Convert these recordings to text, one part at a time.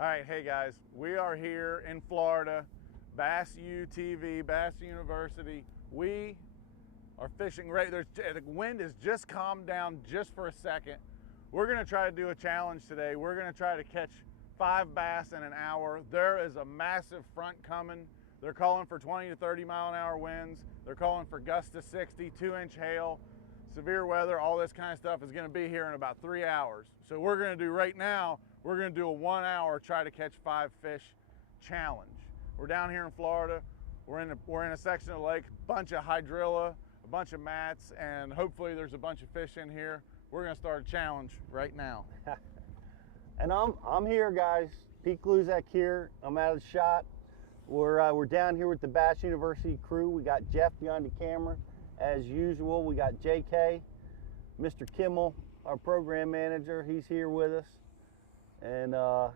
All right, hey guys, we are here in Florida, Bass UTV, Bass University. We are fishing right there. The wind has just calmed down just for a second. We're gonna try to do a challenge today. We're gonna try to catch 5 bass in an hour. There is a massive front coming. They're calling for 20 to 30 mile an hour winds. They're calling for gusts to 60, 2-inch hail, severe weather, all this kind of stuff is gonna be here in about 3 hours. So we're gonna do right now, we're gonna do a 1 hour try to catch 5 fish challenge. We're down here in Florida. We're in a section of the lake, bunch of hydrilla, a bunch of mats, and hopefully there's a bunch of fish in here. We're gonna start a challenge right now. And I'm here, guys. Pete Gluzak here. I'm out of the shot. We're down here with the Bass University crew. We got Jeff behind the camera as usual. We got JK, Mr. Kimmel, our program manager. He's here with us. And I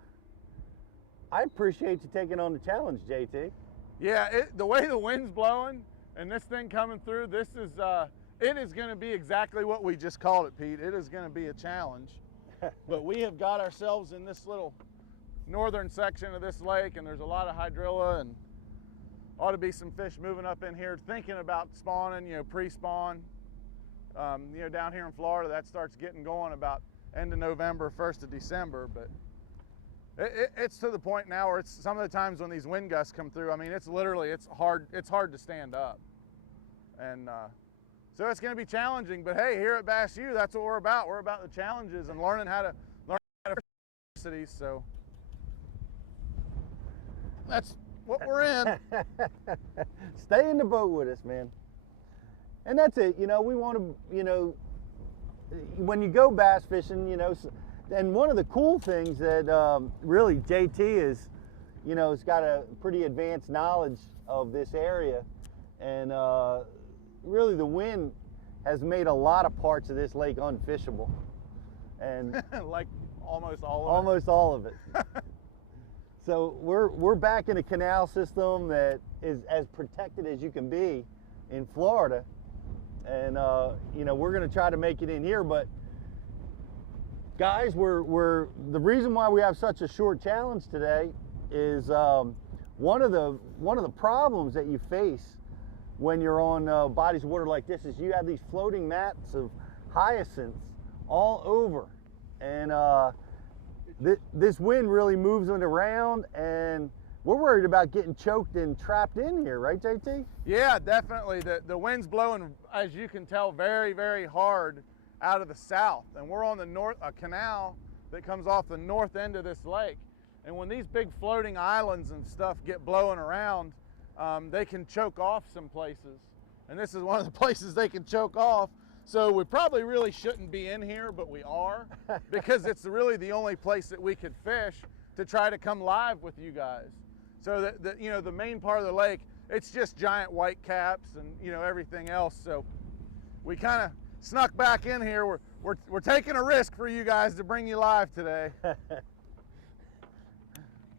appreciate you taking on the challenge, JT. Yeah, the way the wind's blowing and this thing coming through, it is going to be exactly what we just called it, Pete. It is going to be a challenge. But we have got ourselves in this little northern section of this lake, and there's a lot of hydrilla, and ought to be some fish moving up in here, thinking about spawning, pre-spawn. Down here in Florida, that starts getting going about end of November, 1st of December, but it's to the point now where it's some of the times when these wind gusts come through, I mean, it's hard to stand up. And so it's gonna be challenging, but hey, here at Bass U, that's what we're about. We're about the challenges and learning how to fish, so that's what we're in. Stay in the boat with us, man. And that's it, we want to, when you go bass fishing, and one of the cool things that really JT is, has got a pretty advanced knowledge of this area, and really the wind has made a lot of parts of this lake unfishable, and like almost all of it. So we're back in a canal system that is as protected as you can be in Florida, and we're going to try to make it in here. But guys, the reason why we have such a short challenge today is one of the problems that you face when you're on bodies of water like this is you have these floating mats of hyacinths all over, and this wind really moves it around, and we're worried about getting choked and trapped in here, right, JT? Yeah, definitely. The wind's blowing, as you can tell, very, very hard out of the south, and we're on a canal that comes off the north end of this lake. And when these big floating islands and stuff get blowing around, they can choke off some places, and this is one of the places they can choke off. So we probably really shouldn't be in here, but we are, because it's really the only place that we could fish to try to come live with you guys. So the main part of the lake, it's just giant white caps and everything else. So we kind of snuck back in here. We're taking a risk for you guys to bring you live today.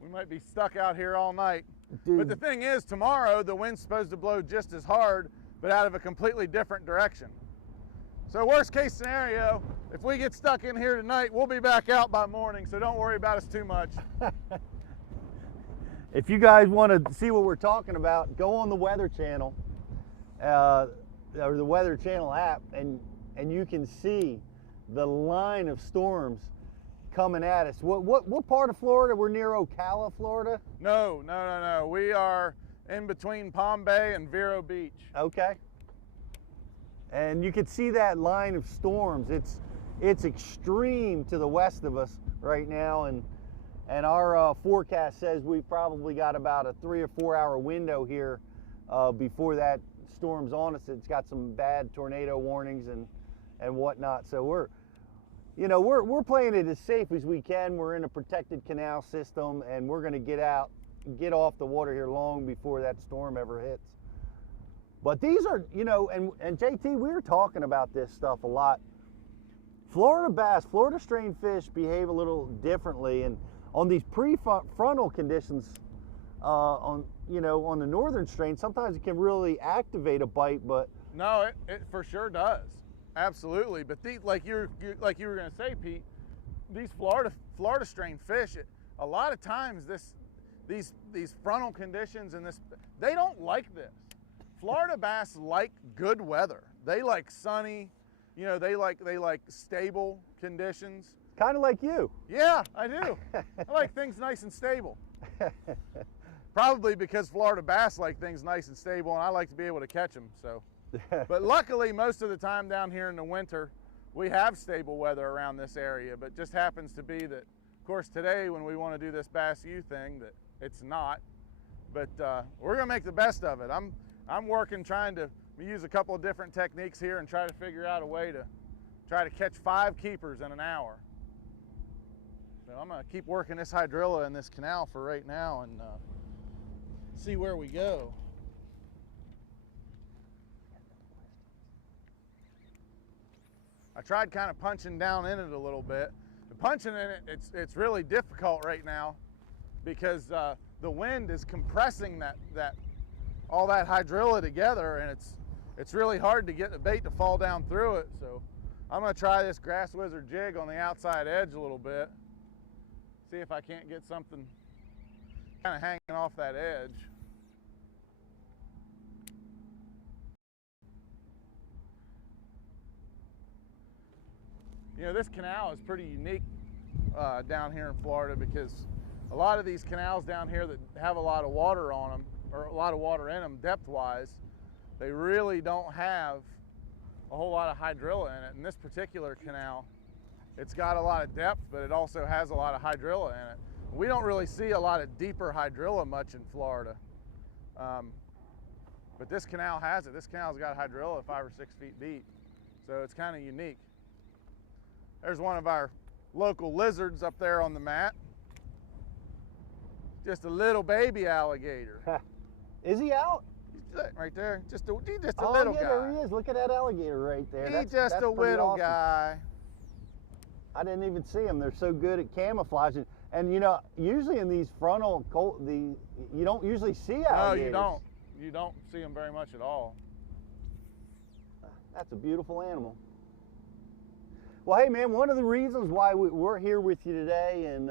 We might be stuck out here all night. Dude. But the thing is, tomorrow the wind's supposed to blow just as hard, but out of a completely different direction. So worst case scenario, if we get stuck in here tonight, we'll be back out by morning, so don't worry about us too much. If you guys want to see what we're talking about, go on the Weather Channel, or the Weather Channel app, and you can see the line of storms coming at us. What part of Florida? We're near Ocala, Florida? No. We are in between Palm Bay and Vero Beach. Okay. And you can see that line of storms. It's extreme to the west of us right now, and our forecast says we've probably got about a 3 or 4 hour window here before that storm's on us. It's got some bad tornado warnings and whatnot. So we're playing it as safe as we can. We're in a protected canal system, and we're going to get off the water here long before that storm ever hits. But these are, and JT, we were talking about this stuff a lot. Florida bass, Florida strain fish behave a little differently, and on these prefrontal conditions, on the northern strain, sometimes it can really activate a bite. But no, it for sure does, absolutely. But like you were going to say, Pete, these Florida strain fish, a lot of times these frontal conditions and they don't like this. Florida bass like good weather. They like sunny, you know, they like stable conditions. Kind of like you. Yeah, I do. I like things nice and stable. Probably because Florida bass like things nice and stable, and I like to be able to catch them. So, but luckily, most of the time down here in the winter, we have stable weather around this area. But just happens to be that, of course, today when we want to do this Bass U thing, that it's not. But we're gonna make the best of it. I'm working, trying to use a couple of different techniques here and try to figure out a way to try to catch 5 keepers in an hour. So I'm gonna keep working this hydrilla in this canal for right now and see where we go. I tried kind of punching down in it a little bit. The punching in it, it's really difficult right now because the wind is compressing all that hydrilla together, and it's really hard to get the bait to fall down through it. So I'm gonna try this Grass Wizard jig on the outside edge a little bit. See if I can't get something kind of hanging off that edge. You know, this canal is pretty unique down here in Florida because a lot of these canals down here that have a lot of water on them, or a lot of water in them depth-wise, they really don't have a whole lot of hydrilla in it. In this particular canal, it's got a lot of depth, but it also has a lot of hydrilla in it. We don't really see a lot of deeper hydrilla much in Florida. But this canal has it. This canal's got hydrilla 5 or 6 feet deep. So it's kind of unique. There's one of our local lizards up there on the mat. Just a little baby alligator. Is he out? He's right there. Just a little yeah, guy. There he is. Look at that alligator right there. He's just a little awesome guy. I didn't even see them. They're so good at camouflaging. And you know, usually in these frontal, you don't usually see alligators. No, you don't see them very much at all. That's a beautiful animal. Well, hey man, one of the reasons why we're here with you today, and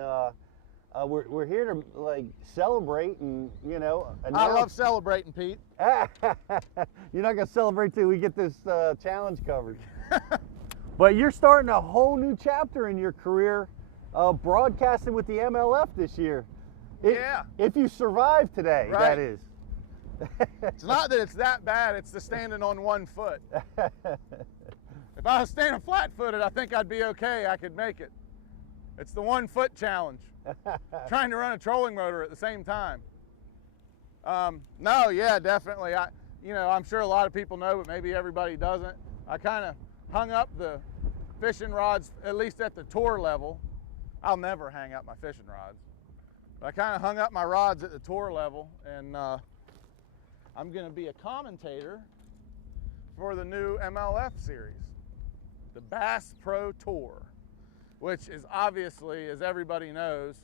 we're here to like celebrate, and you know. I love celebrating, Pete. You're not gonna celebrate till we get this challenge covered. But you're starting a whole new chapter in your career, broadcasting with the MLF this year. Yeah. If you survive today, right. That is. It's not that it's that bad, it's the standing on one foot. If I was standing flat-footed, I think I'd be okay. I could make it. It's the 1 foot challenge. Trying to run a trolling motor at the same time. No, yeah, definitely. I'm sure a lot of people know, but maybe everybody doesn't. I kind of hung up the fishing rods, at least at the tour level. I'll never hang up my fishing rods. But I kind of hung up my rods at the tour level, and I'm going to be a commentator for the new MLF series, the Bass Pro Tour, which is obviously, as everybody knows,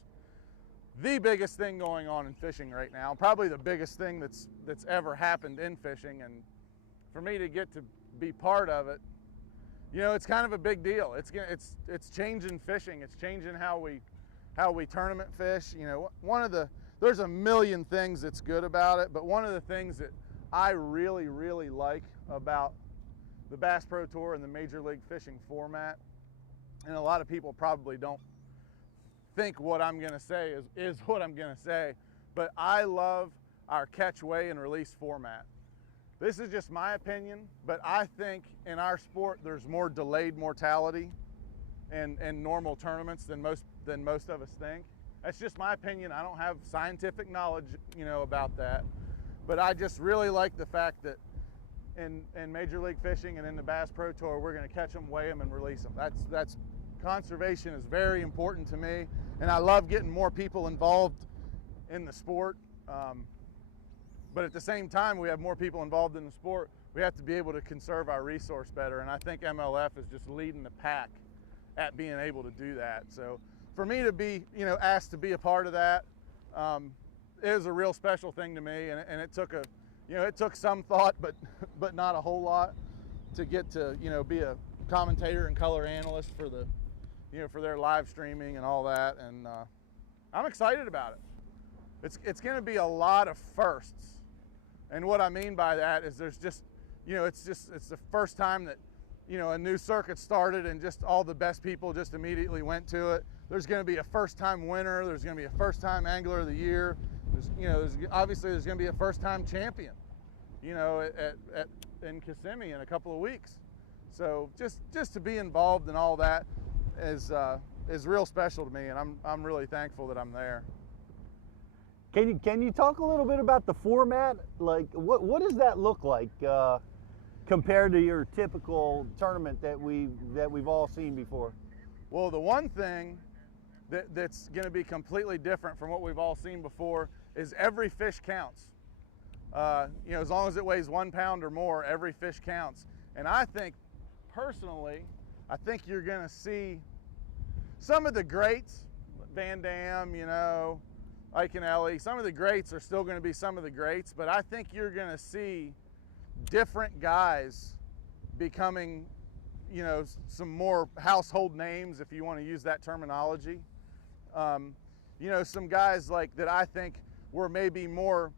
the biggest thing going on in fishing right now. Probably the biggest thing that's ever happened in fishing, and for me to get to be part of it, you know, it's kind of a big deal. It's changing fishing. It's changing how we tournament fish. You know, there's a million things that's good about it, but one of the things that I really, really like about the Bass Pro Tour and the Major League Fishing format, and a lot of people probably don't think what I'm gonna say is what I'm gonna say, but I love our catch, weigh, and release format. This is just my opinion, but I think in our sport there's more delayed mortality in normal tournaments than most of us think. That's just my opinion. I don't have scientific knowledge, you know, about that, but I just really like the fact that in Major League Fishing and in the Bass Pro Tour, we're going to catch them, weigh them, and release them. That's conservation is very important to me, and I love getting more people involved in the sport. But at the same time, we have more people involved in the sport. We have to be able to conserve our resource better, and I think MLF is just leading the pack at being able to do that. So for me to be, you know, asked to be a part of that is a real special thing to me, and it took some thought, but not a whole lot to get to, you know, be a commentator and color analyst for the, you know, for their live streaming and all that. And I'm excited about it. It's going to be a lot of firsts. And what I mean by that is there's just, it's the first time that, a new circuit started and just all the best people just immediately went to it. There's going to be a first-time winner. There's going to be a first-time angler of the year. Obviously there's going to be a first-time champion, in Kissimmee in a couple of weeks. So just to be involved in all that is real special to me, and I'm really thankful that I'm there. Can you talk a little bit about the format? Like, what does that look like compared to your typical tournament that we've all seen before? Well, the one thing that's going to be completely different from what we've all seen before is every fish counts. As long as it weighs 1 pound or more, every fish counts. And I think, personally, you're going to see some of the greats, Van Dam, Ike and Ellie, some of the greats are still going to be some of the greats, but I think you're going to see different guys becoming, some more household names, if you want to use that terminology. Some guys like that I think were maybe more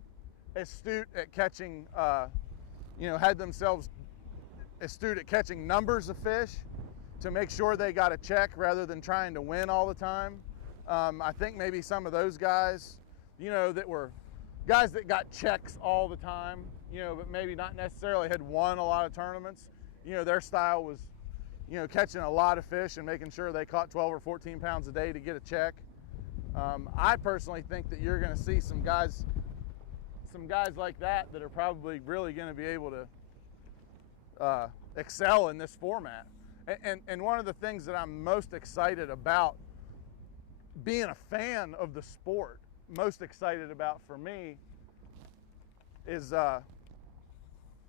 astute at catching, had themselves astute at catching numbers of fish to make sure they got a check rather than trying to win all the time. I think maybe some of those guys, that were guys that got checks all the time, but maybe not necessarily had won a lot of tournaments. Their style was, catching a lot of fish and making sure they caught 12 or 14 pounds a day to get a check. I personally think that you're going to see some guys like that are probably really going to be able to excel in this format. And one of the things that I'm most excited about being a fan of the sport, most excited about for me, is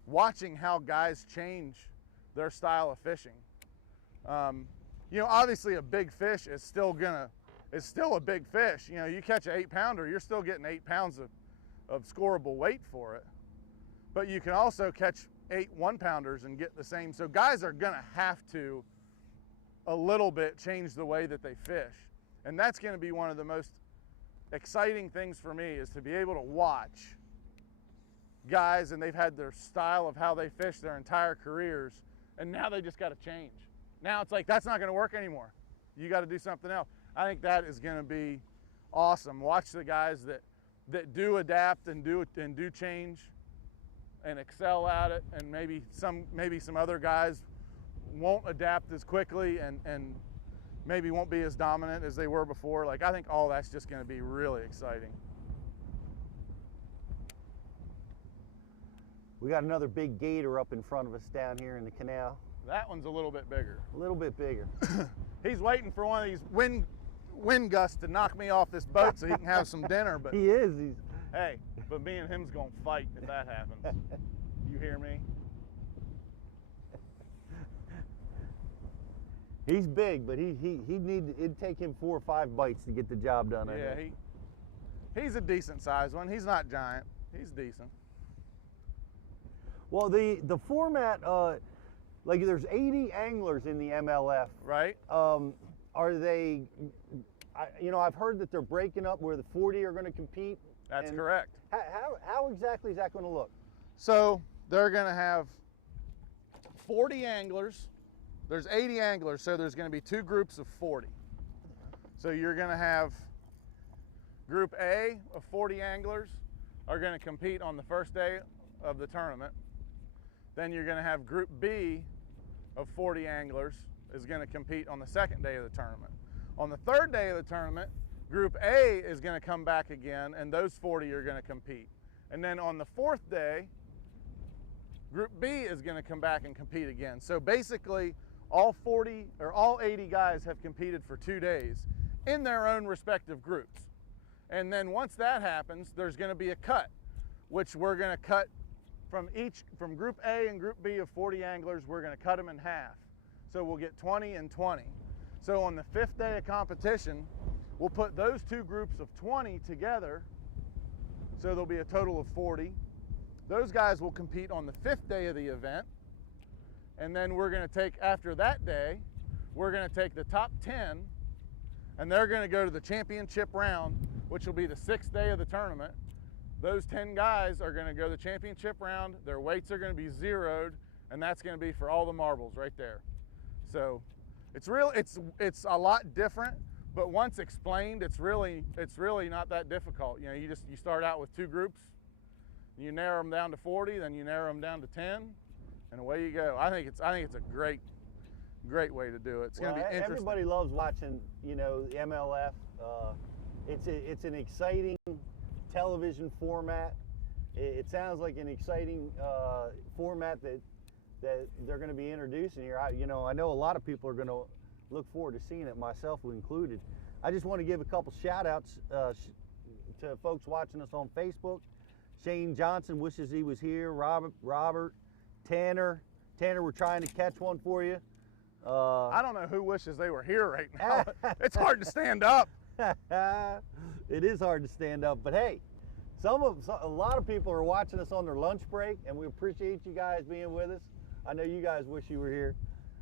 watching how guys change their style of fishing. Obviously a big fish is still a big fish. You catch an 8-pounder, you're still getting 8 pounds of scoreable weight for it. But you can also catch 8 1-pounders and get the same. So guys are gonna have to a little bit change the way that they fish. And that's gonna be one of the most exciting things for me, is to be able to watch guys, and they've had their style of how they fish their entire careers, and now they just gotta change. Now it's like, that's not gonna work anymore. You gotta do something else. I think that is gonna be awesome. Watch the guys that do adapt and do change and excel at it, and maybe some other guys won't adapt as quickly and maybe won't be as dominant as they were before. Like, I think all that's just going to be really exciting. We got another big gator up in front of us down here in the canal. That one's a little bit bigger. A little bit bigger. He's waiting for one of these wind gusts to knock me off this boat so he can have some dinner. But he is. Hey, but me and him's gonna fight if that happens. You hear me? He's big, but it'd take him 4 or 5 bites to get the job done. Yeah, he's a decent sized one. He's not giant. He's decent. Well, the format, like, there's 80 anglers in the MLF. Right. Are they? I've heard that they're breaking up where the 40 are going to compete. That's correct. How exactly is that going to look? So they're going to have 40 anglers. There's 80 anglers, so there's going to be 2 groups of 40. So you're going to have Group A of 40 anglers are going to compete on the first day of the tournament. Then you're going to have Group B of 40 anglers is going to compete on the second day of the tournament. On the third day of the tournament, Group A is going to come back again, and those 40 are going to compete. And then on the fourth day, Group B is going to come back and compete again. So basically, all 80 guys have competed for 2 days in their own respective groups. And then once that happens, there's going to be a cut, which we're going to cut from Group A and Group B of 40 anglers, we're going to cut them in half. So we'll get 20 and 20. So on the 5th day of competition, we'll put those 2 groups of 20 together. So there'll be a total of 40. Those guys will compete on the 5th day of the event. And then we're going to take, after that day, we're going to take the top 10, and they're going to go to the championship round, which will be the 6th day of the tournament. Those 10 guys are going to go to the championship round. Their weights are going to be zeroed, and that's going to be for all the marbles right there. So it's a lot different, but once explained, it's really not that difficult. You know, you start out with 2 groups, you narrow them down to 40, then you narrow them down to 10, and away you go. I think it's a great way to do it. It's going to be interesting. Everybody loves watching, you know, the MLF. It's an exciting television format. It sounds like an exciting format that they're going to be introducing here. I know a lot of people are going to look forward to seeing it, myself included. I just want to give a couple shout outs to folks watching us on Facebook. Shane Johnson wishes he was here. Robert, Tanner, we're trying to catch one for you. I don't know who wishes they were here right now. It's hard to stand up. It is hard to stand up, but hey, a lot of people are watching us on their lunch break, and we appreciate you guys being with us. I know you guys wish you were here,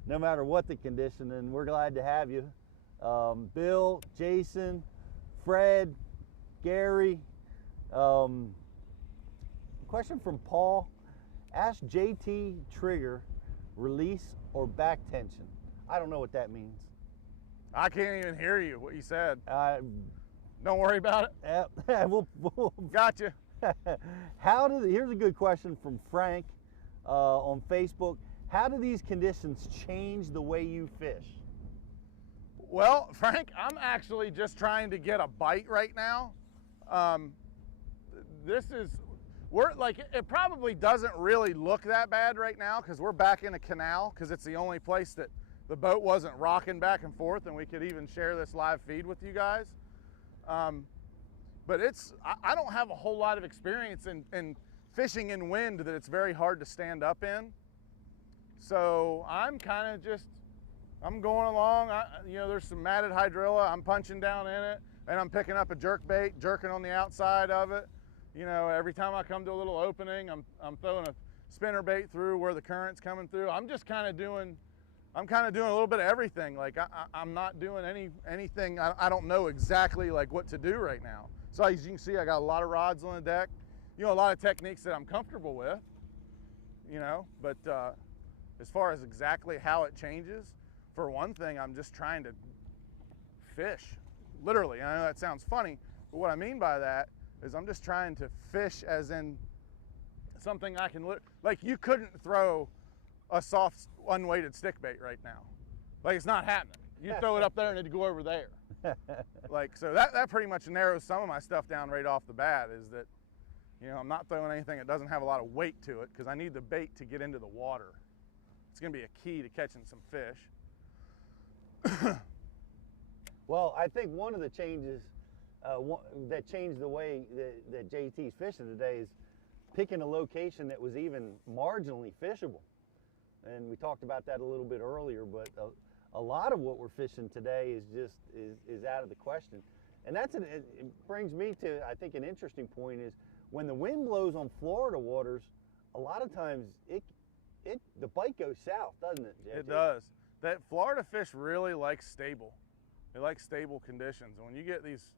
no matter what the condition, and we're glad to have you. Bill, Jason, Fred, Gary. Question from Paul. Ask JT trigger, release or back tension. I don't know what that means. I can't even hear you, what you said. Don't worry about it. We'll Gotcha. Here's a good question from Frank on Facebook. How do these conditions change the way you fish? Well, Frank, I'm actually just trying to get a bite right now. It probably doesn't really look that bad right now because we're back in a canal because it's the only place that the boat wasn't rocking back and forth and we could even share this live feed with you guys. But I don't have a whole lot of experience in fishing in wind that it's very hard to stand up in. So I'm kind of I'm going along. There's some matted hydrilla. I'm punching down in it and I'm picking up a jerk bait, jerking on the outside of it. You know, every time I come to a little opening, I'm throwing a spinner bait through where the current's coming through. I'm kind of doing a little bit of everything. Like I'm not doing anything. I don't know exactly like what to do right now. So as you can see, I got a lot of rods on the deck. You know, a lot of techniques that I'm comfortable with. You know, but as far as exactly how it changes, for one thing, I'm just trying to fish. Literally, I know that sounds funny, but what I mean by that is I'm just trying to fish as in something I can, like you couldn't throw a soft unweighted stick bait right now. Like it's not happening. You throw it up there and it'd go over there. Like, so that pretty much narrows some of my stuff down right off the bat is that, you know, I'm not throwing anything that doesn't have a lot of weight to it because I need the bait to get into the water. It's gonna be a key to catching some fish. Well, I think one of the changes that changed the way that JT's fishing today is picking a location that was even marginally fishable. And we talked about that a little bit earlier, but a lot of what we're fishing today is out of the question. And it brings me to, I think, an interesting point is when the wind blows on Florida waters, a lot of times the bite goes south, doesn't it, JT? It does. That Florida fish really like stable. They like stable conditions. And when you get these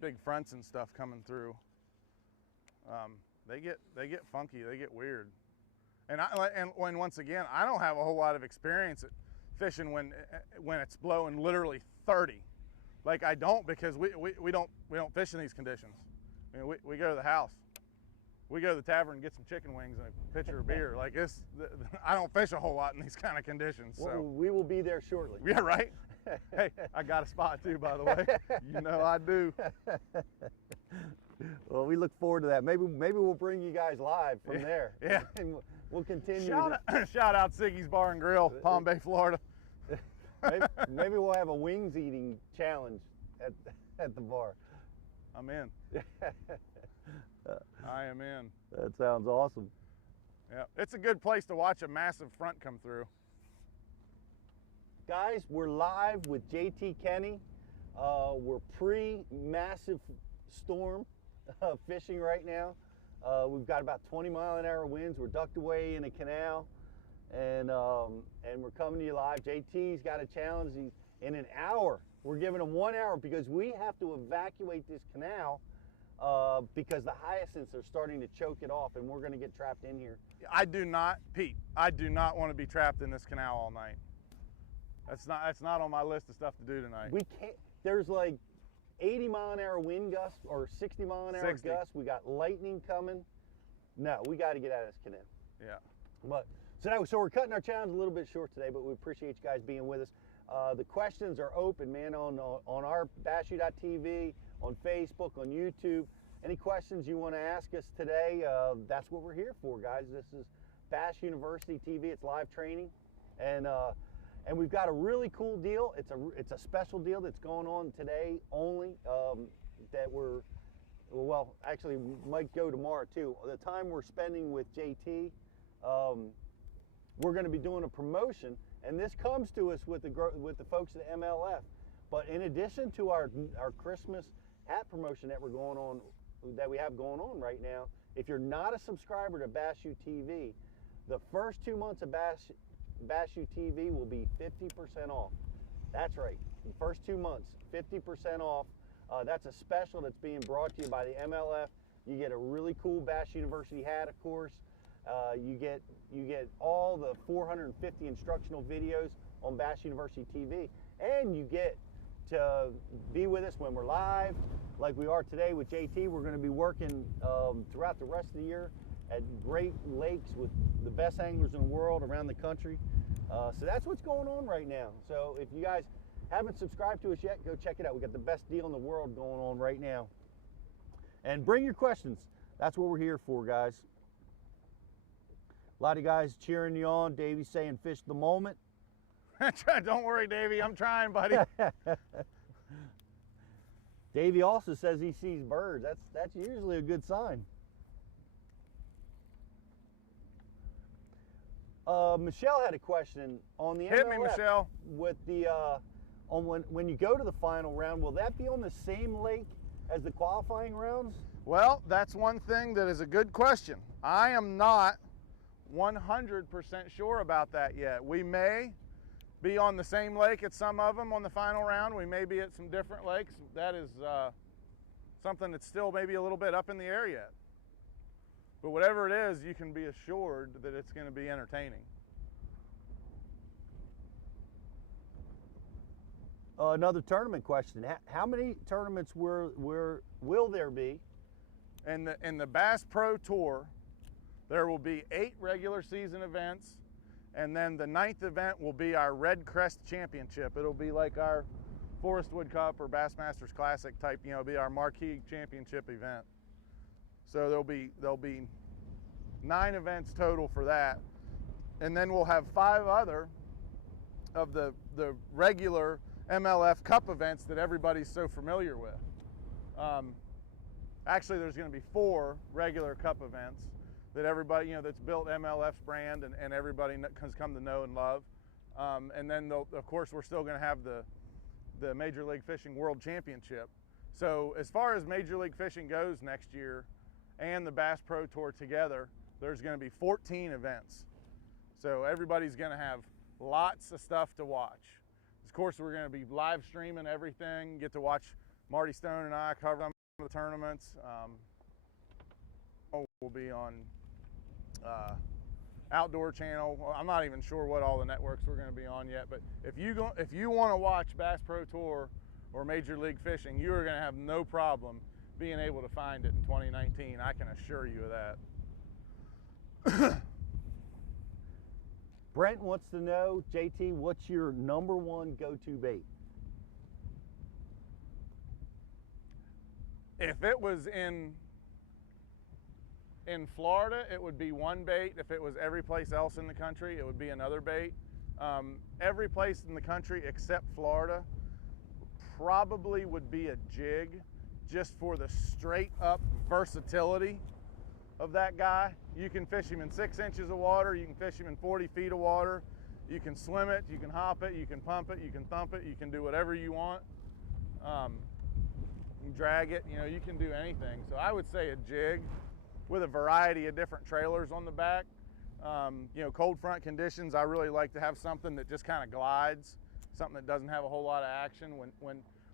big fronts and stuff coming through, they get funky, they get weird. And once again, I don't have a whole lot of experience at fishing when it's blowing literally 30. Like I don't, because we don't fish in these conditions. I mean, we go to the house. We go to the tavern and get some chicken wings and a pitcher of beer. Like I don't fish a whole lot in these kind of conditions. So well, we will be there shortly. Yeah, right. Hey, I got a spot too, by the way. You know I do. Well, we look forward to that. Maybe we'll bring you guys live from there. Yeah. And we'll continue. Shout out Siggy's Bar and Grill, Palm Bay, Florida. maybe we'll have a wings eating challenge at the bar. I'm in. I am in. That sounds awesome. Yeah, it's a good place to watch a massive front come through. Guys, we're live with JT Kenney. We're pre-massive storm fishing right now. We've got about 20-mile-an-hour winds. We're ducked away in a canal, and we're coming to you live. JT's got a challenge. In an hour, We're giving them 1 hour because we have to evacuate this canal because the hyacinths are starting to choke it off, and we're going to get trapped in here. I do not, Pete, I do not want to be trapped in this canal all night. That's not on my list of stuff to do tonight. We can't. There's like 80-mile-an-hour wind gusts or 60-mile-an-hour gusts. We got lightning coming. No, we got to get out of this canal. Yeah. But so we're cutting our challenge a little bit short today, but we appreciate you guys being with us. The questions are open, man, on our bassu.tv, on Facebook, on YouTube. Any questions you want to ask us today, that's what we're here for, guys. This is Bass University TV. It's live training, and we've got a really cool deal. It's a special deal that's going on today only. Well, actually, might go tomorrow too. The time we're spending with JT, we're going to be doing a promotion, and this comes to us with the folks at MLF. But in addition to our Christmas hat promotion that we have going on right now, if you're not a subscriber to BassU TV, the first 2 months of BassU TV will be 50% off. That's right, the first 2 months, 50% off. That's a special that's being brought to you by the MLF. You get a really cool Bass University hat, of course. You get all the 450 instructional videos on Bass University TV, and you get to be with us when we're live, like we are today with JT. We're going to be working throughout the rest of the year at great lakes with the best anglers in the world around the country. So that's what's going on right now. So if you guys haven't subscribed to us yet, go check it out. We got the best deal in the world going on right now. And bring your questions. That's what we're here for, guys. A lot of guys cheering you on. Davey's saying fish the moment. Don't worry, Davey. I'm trying, buddy. Davey also says he sees birds. That's usually a good sign. Michelle had a question on the MLF. Hit me, Michelle. With the when you go to the final round, will that be on the same lake as the qualifying rounds? Well, that's one thing that is a good question. I am not 100% sure about that yet. We may be on the same lake at some of them on the final round. We may be at some different lakes. That is something that's still maybe a little bit up in the air yet. But whatever it is, you can be assured that it's going to be entertaining. Another tournament question. How many tournaments will there be? In the Bass Pro Tour, there will be 8 regular season events, and then the 9th event will be our Red Crest Championship. It'll be like our Forest Wood Cup or Bassmasters Classic type, be our marquee championship event. So there'll be 9 events total for that, and then we'll have 5 other of the regular MLF Cup events that everybody's so familiar with. Actually, there's going to be 4 regular Cup events that everybody, that's built MLF's brand and everybody has come to know and love. And then, of course, we're still going to have the Major League Fishing World Championship. So as far as Major League Fishing goes next year and the Bass Pro Tour together, there's going to be 14 events. So everybody's going to have lots of stuff to watch. Of course, we're going to be live streaming everything. Get to watch Marty Stone and I cover some of the tournaments. We'll be on Outdoor Channel. I'm not even sure what all the networks we're going to be on yet, but if you want to watch Bass Pro Tour or Major League Fishing, you are going to have no problem being able to find it in 2019. I can assure you of that. Brent wants to know, JT, what's your #1 go-to bait? If it was in Florida, it would be one bait. If it was every place else in the country, it would be another bait. Every place in the country except Florida probably would be a jig, just for the straight up versatility of that guy. You can fish him in 6 inches of water, you can fish him in 40 feet of water, you can swim it, you can hop it, you can pump it, you can thump it, you can do whatever you want. You can drag it, you can do anything. So I would say a jig with a variety of different trailers on the back. Cold front conditions, I really like to have something that just kind of glides. something that doesn't have a whole lot of action.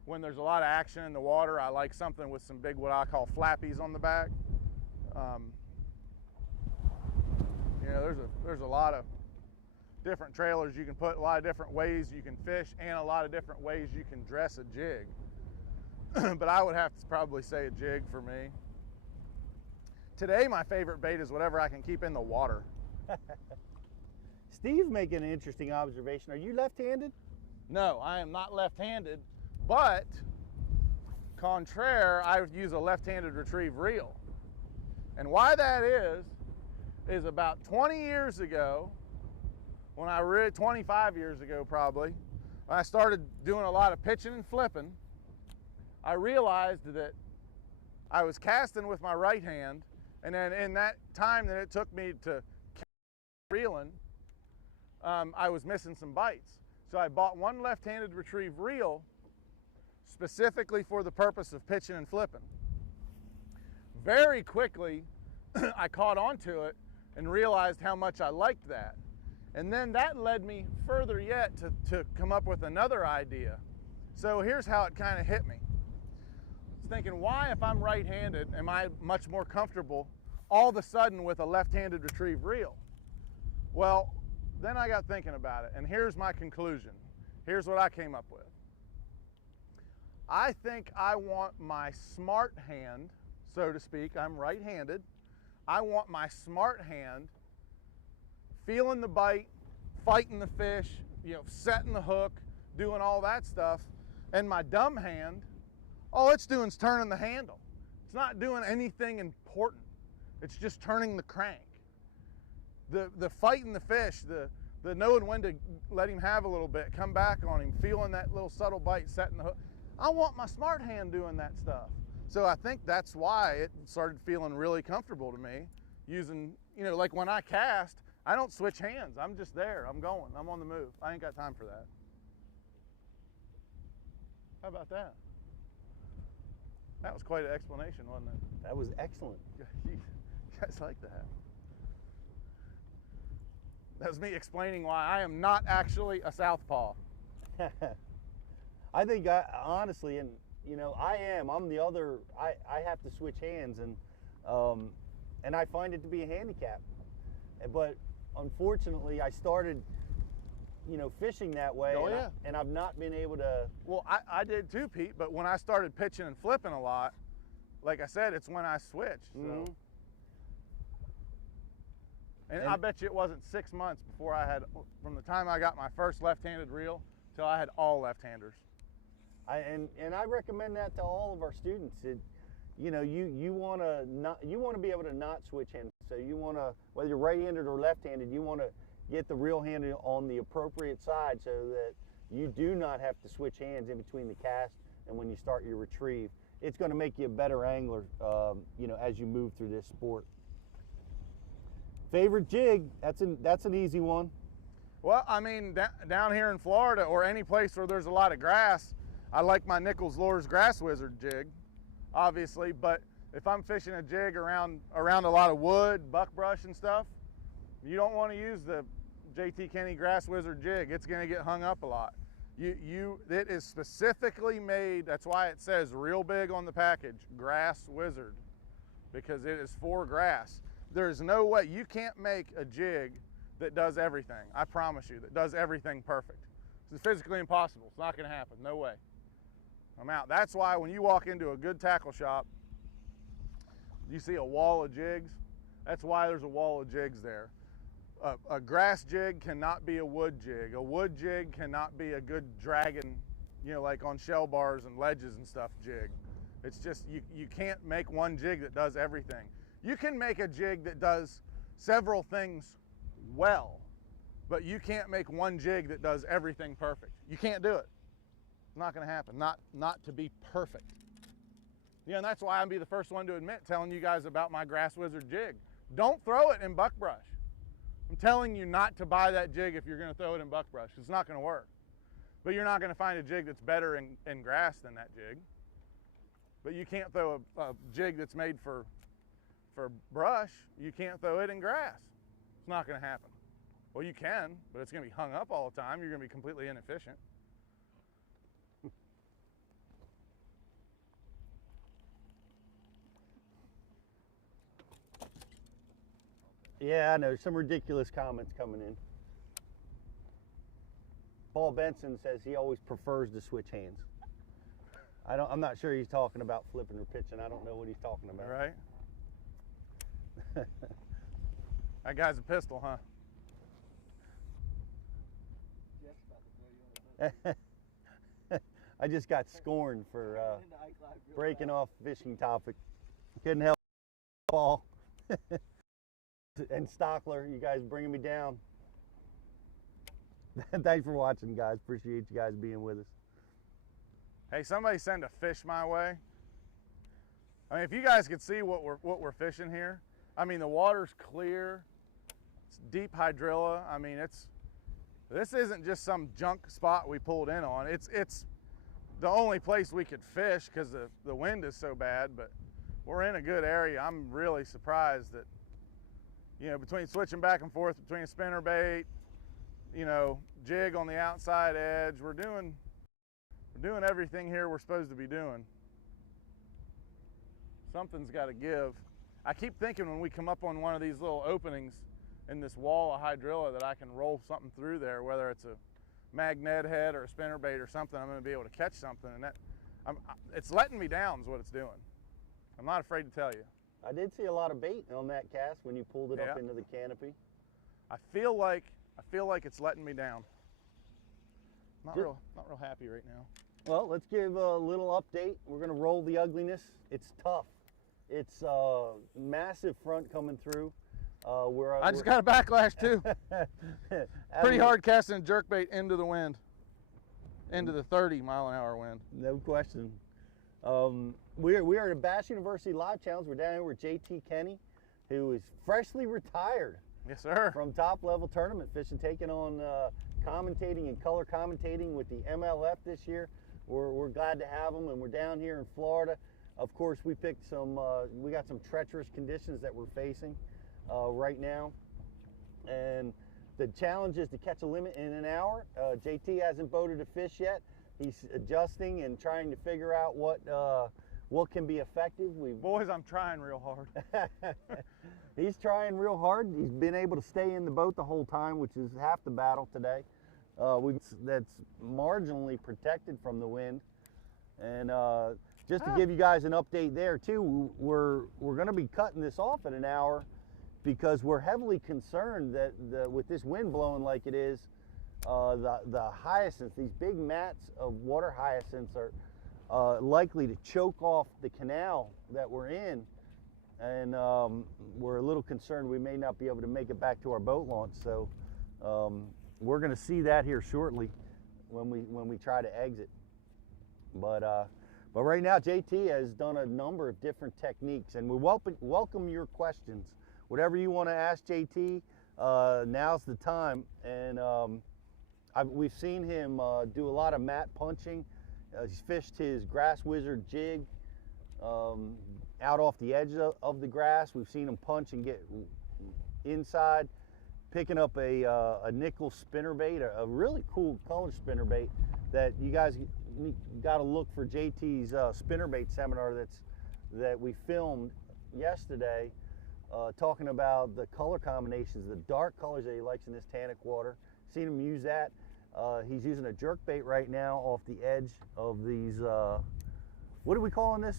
When there's a lot of action in the water, I like something with some big, what I call flappies on the back. You know, there's a lot of different trailers you can put, a lot of different ways you can fish, and a lot of different ways you can dress a jig. But I would have to probably say a jig for me. Today, my favorite bait is whatever I can keep in the water. Steve's making an interesting observation. Are you left-handed? No, I am not left-handed, but contraire, I use a left-handed retrieve reel. And why that is about 20 years ago, when 25 years ago probably, when I started doing a lot of pitching and flipping, I realized that I was casting with my right hand, and then in that time that it took me to reeling, I was missing some bites. So I bought one left-handed retrieve reel specifically for the purpose of pitching and flipping. Very quickly, I caught onto it and realized how much I liked that. And then that led me further yet to come up with another idea. So here's how it kind of hit me. I was thinking, why, if I'm right-handed, am I much more comfortable all of a sudden with a left-handed retrieve reel? Well, then I got thinking about it, and here's my conclusion. Here's what I came up with. I think I want my smart hand, so to speak, I'm right-handed, I want my smart hand feeling the bite, fighting the fish, you know, setting the hook, doing all that stuff, and my dumb hand, all it's doing is turning the handle. It's not doing anything important. It's just turning the crank. The fighting the fish, the knowing when to let him have a little bit, come back on him, feeling that little subtle bite, setting the hook. I want my smart hand doing that stuff. So I think that's why it started feeling really comfortable to me, using, you know, like when I cast, I don't switch hands. I'm just there. I'm going. I'm on the move. I ain't got time for that. How about that? That was quite an explanation, wasn't it? That was excellent. You guys like that? That was me explaining why I am not actually a southpaw. I think honestly, and you know, I'm the other, I have to switch hands, and I find it to be a handicap. But unfortunately, I started, you know, fishing that way. Oh, yeah. And I've not been able to. Well, I did too, Pete, but when I started pitching and flipping a lot, like I said, it's when I switched. So. Mm-hmm. And I bet you it wasn't 6 months before I had, from the time I got my first left-handed reel till I had all left-handers. And I recommend that to all of our students. You know, you want to be able to not switch hands. So you want to, whether you're right-handed or left-handed, you want to get the reel handle on the appropriate side so that you do not have to switch hands in between the cast and when you start your retrieve. It's going to make you a better angler, you know, as you move through this sport. Favorite jig? That's an easy one. Well, I mean, down here in Florida or any place where there's a lot of grass, I like my Nichols Lures Grass Wizard jig, obviously. But if I'm fishing a jig around a lot of wood, buckbrush and stuff, you don't want to use the JT Kenney Grass Wizard jig. It's going to get hung up a lot. It is specifically made. That's why it says real big on the package, Grass Wizard, because it is for grass. There's no way, you can't make a jig that does everything. I promise you, that does everything perfect. It's physically impossible. It's not going to happen. No way. I'm out. That's why when you walk into a good tackle shop, you see a wall of jigs. That's why there's a wall of jigs there. A grass jig cannot be a wood jig. A wood jig cannot be a good dragon, you know, like on shell bars and ledges and stuff jig. It's just, you can't make one jig that does everything. You can make a jig that does several things well, but you can't make one jig that does everything perfect. You can't do it. It's not going to happen. Not to be perfect. Yeah, and that's why I'll be the first one to admit, telling you guys about my Grass Wizard jig. Don't throw it in buckbrush. I'm telling you not to buy that jig if you're going to throw it in buckbrush. It's not going to work. But you're not going to find a jig that's better in grass than that jig. But you can't throw a jig that's made for brush. You can't throw it in grass. It's not going to happen. Well, you can, but it's going to be hung up all the time. You're going to be completely inefficient. Yeah, I know. Some ridiculous comments coming in. Paul Benson says he always prefers to switch hands. I'm not sure he's talking about flipping or pitching. I don't know what he's talking about. Right. That guy's a pistol, huh? I just got scorned for breaking off fishing topic. Couldn't help Paul. And Stockler, you guys bringing me down. Thanks for watching, guys. Appreciate you guys being with us. Hey, somebody send a fish my way. I mean, if you guys could see what we're fishing here, I mean, the water's clear. It's deep hydrilla. I mean, this isn't just some junk spot we pulled in on. It's the only place we could fish because the wind is so bad, but we're in a good area. I'm really surprised that, you know, between switching back and forth between a spinnerbait, you know, jig on the outside edge, we're doing everything here we're supposed to be doing. Something's got to give. I keep thinking when we come up on one of these little openings in this wall of hydrilla that I can roll something through there, whether it's a magnet head or a spinnerbait or something. I'm going to be able to catch something, and it's letting me down is what it's doing. I'm not afraid to tell you. I did see a lot of bait on that cast when you pulled it up into the canopy. I feel like it's letting me down. Not real happy right now. Well, let's give a little update. We're going to roll the ugliness. It's tough. It's massive front coming through. I just got a backlash too. Pretty hard casting a jerkbait into the wind, into the 30-mile-an-hour wind. No question. We are at Bass University Live Challenge. We're down here with JT Kenney, who is freshly retired. Yes, sir. From top-level tournament fishing, taking on commentating and color commentating with the MLF this year. We're glad to have him, and we're down here in Florida. Of course, we picked we got some treacherous conditions that we're facing right now. And the challenge is to catch a limit in an hour. JT hasn't boated a fish yet. He's adjusting and trying to figure out what can be effective. Boys, I'm trying real hard. He's trying real hard. He's been able to stay in the boat the whole time, which is half the battle today. That's marginally protected from the wind. And just to give you guys an update there too, we're going to be cutting this off in an hour because we're heavily concerned that with this wind blowing like it is, the hyacinths, these big mats of water hyacinths are likely to choke off the canal that we're in. And we're a little concerned we may not be able to make it back to our boat launch. So we're going to see that here shortly when we try to exit. But right now, JT has done a number of different techniques, and we welcome your questions. Whatever you want to ask JT, now's the time. And we've seen him do a lot of mat punching. He's fished his Grass Wizard jig out off the edge of the grass. We've seen him punch and get inside, picking up a nickel spinnerbait, a really cool color spinnerbait that you guys got to look for JT's spinnerbait seminar that we filmed yesterday, talking about the color combinations, the dark colors that he likes in this tannic water. Seen him use that. He's using a jerkbait right now off the edge of these, what are we calling this?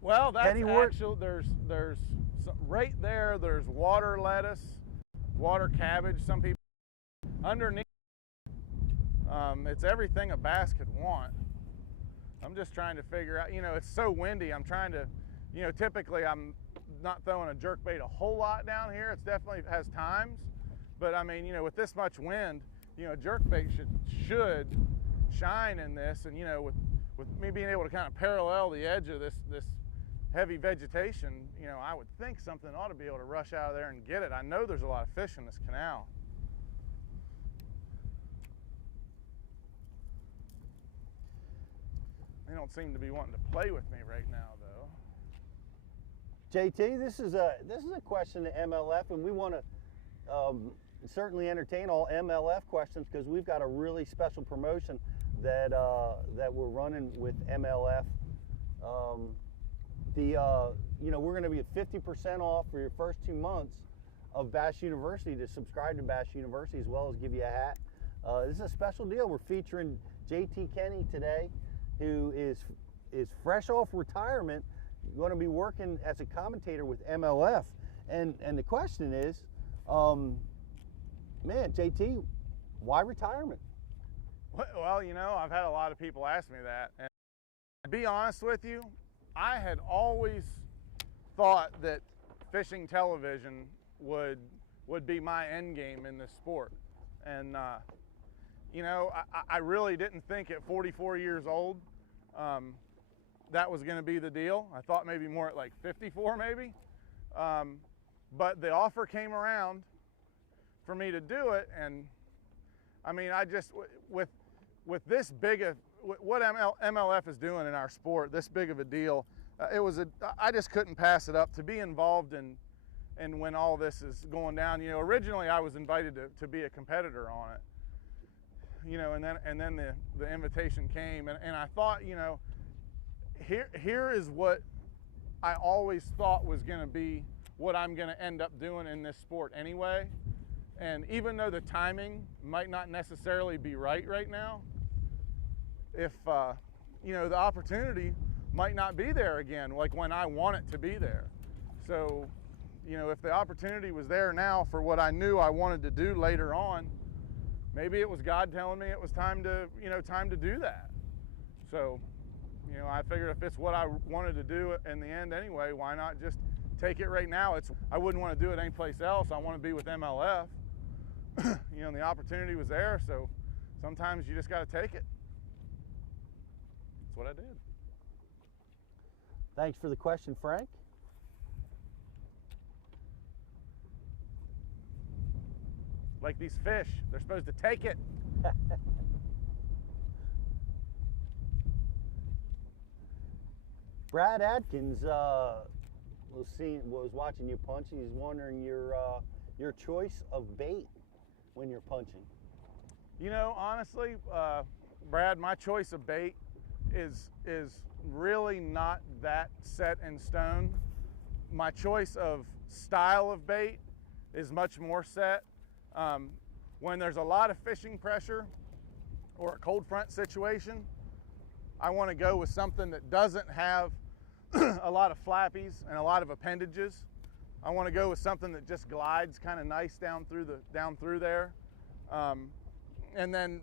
Well, that's actually, there's right there, there's water lettuce, water cabbage, some people. Underneath, it's everything a bass could want. I'm just trying to figure out, you know, it's so windy, I'm trying to, you know, typically I'm not throwing a jerkbait a whole lot down here. It's definitely has times, but I mean, you know, with this much wind, you know, jerkbait should shine in this, and you know, with me being able to kind of parallel the edge of this heavy vegetation, you know, I would think something ought to be able to rush out of there and get it. I know there's a lot of fish in this canal. They don't seem to be wanting to play with me right now, though. JT, this is a question to MLF, and we want to certainly entertain all MLF questions because we've got a really special promotion that we're running with MLF. You know, we're going to be at 50% off for your first 2 months of Bass University to subscribe to Bass University, as well as give you a hat. This is a special deal. We're featuring JT Kenney today, who is fresh off retirement, going to be working as a commentator with MLF. And the question is, man, JT, why retirement? Well, you know, I've had a lot of people ask me that. And to be honest with you, I had always thought that fishing television would be my end game in this sport. And, you know, I really didn't think at 44 years old that was going to be the deal. I thought maybe more at like 54 maybe. But the offer came around for me to do it, and I mean, I just, with this big of, what MLF is doing in our sport, this big of a deal, I just couldn't pass it up to be involved in when all this is going down. You know, originally I was invited to be a competitor on it, you know, and then the invitation came, and I thought, you know, here is what I always thought was going to be what I'm going to end up doing in this sport anyway. And even though the timing might not necessarily be right now, if you know, the opportunity might not be there again, like when I want it to be there. So, you know, if the opportunity was there now for what I knew I wanted to do later on, maybe it was God telling me it was time to, you know, time to do that. So, you know, I figured if it's what I wanted to do in the end anyway, why not just take it right now? I wouldn't want to do it anyplace else. I want to be with MLF. You know, and the opportunity was there, so sometimes you just got to take it. That's what I did. Thanks for the question, Frank. Like these fish, they're supposed to take it. Brad Adkins was watching you punch. He's wondering your choice of bait when you're punching. You know, honestly, Brad, my choice of bait is really not that set in stone. My choice of style of bait is much more set. When there's a lot of fishing pressure or a cold front situation, I want to go with something that doesn't have a lot of flappies and a lot of appendages. I want to go with something that just glides kind of nice down through there. And then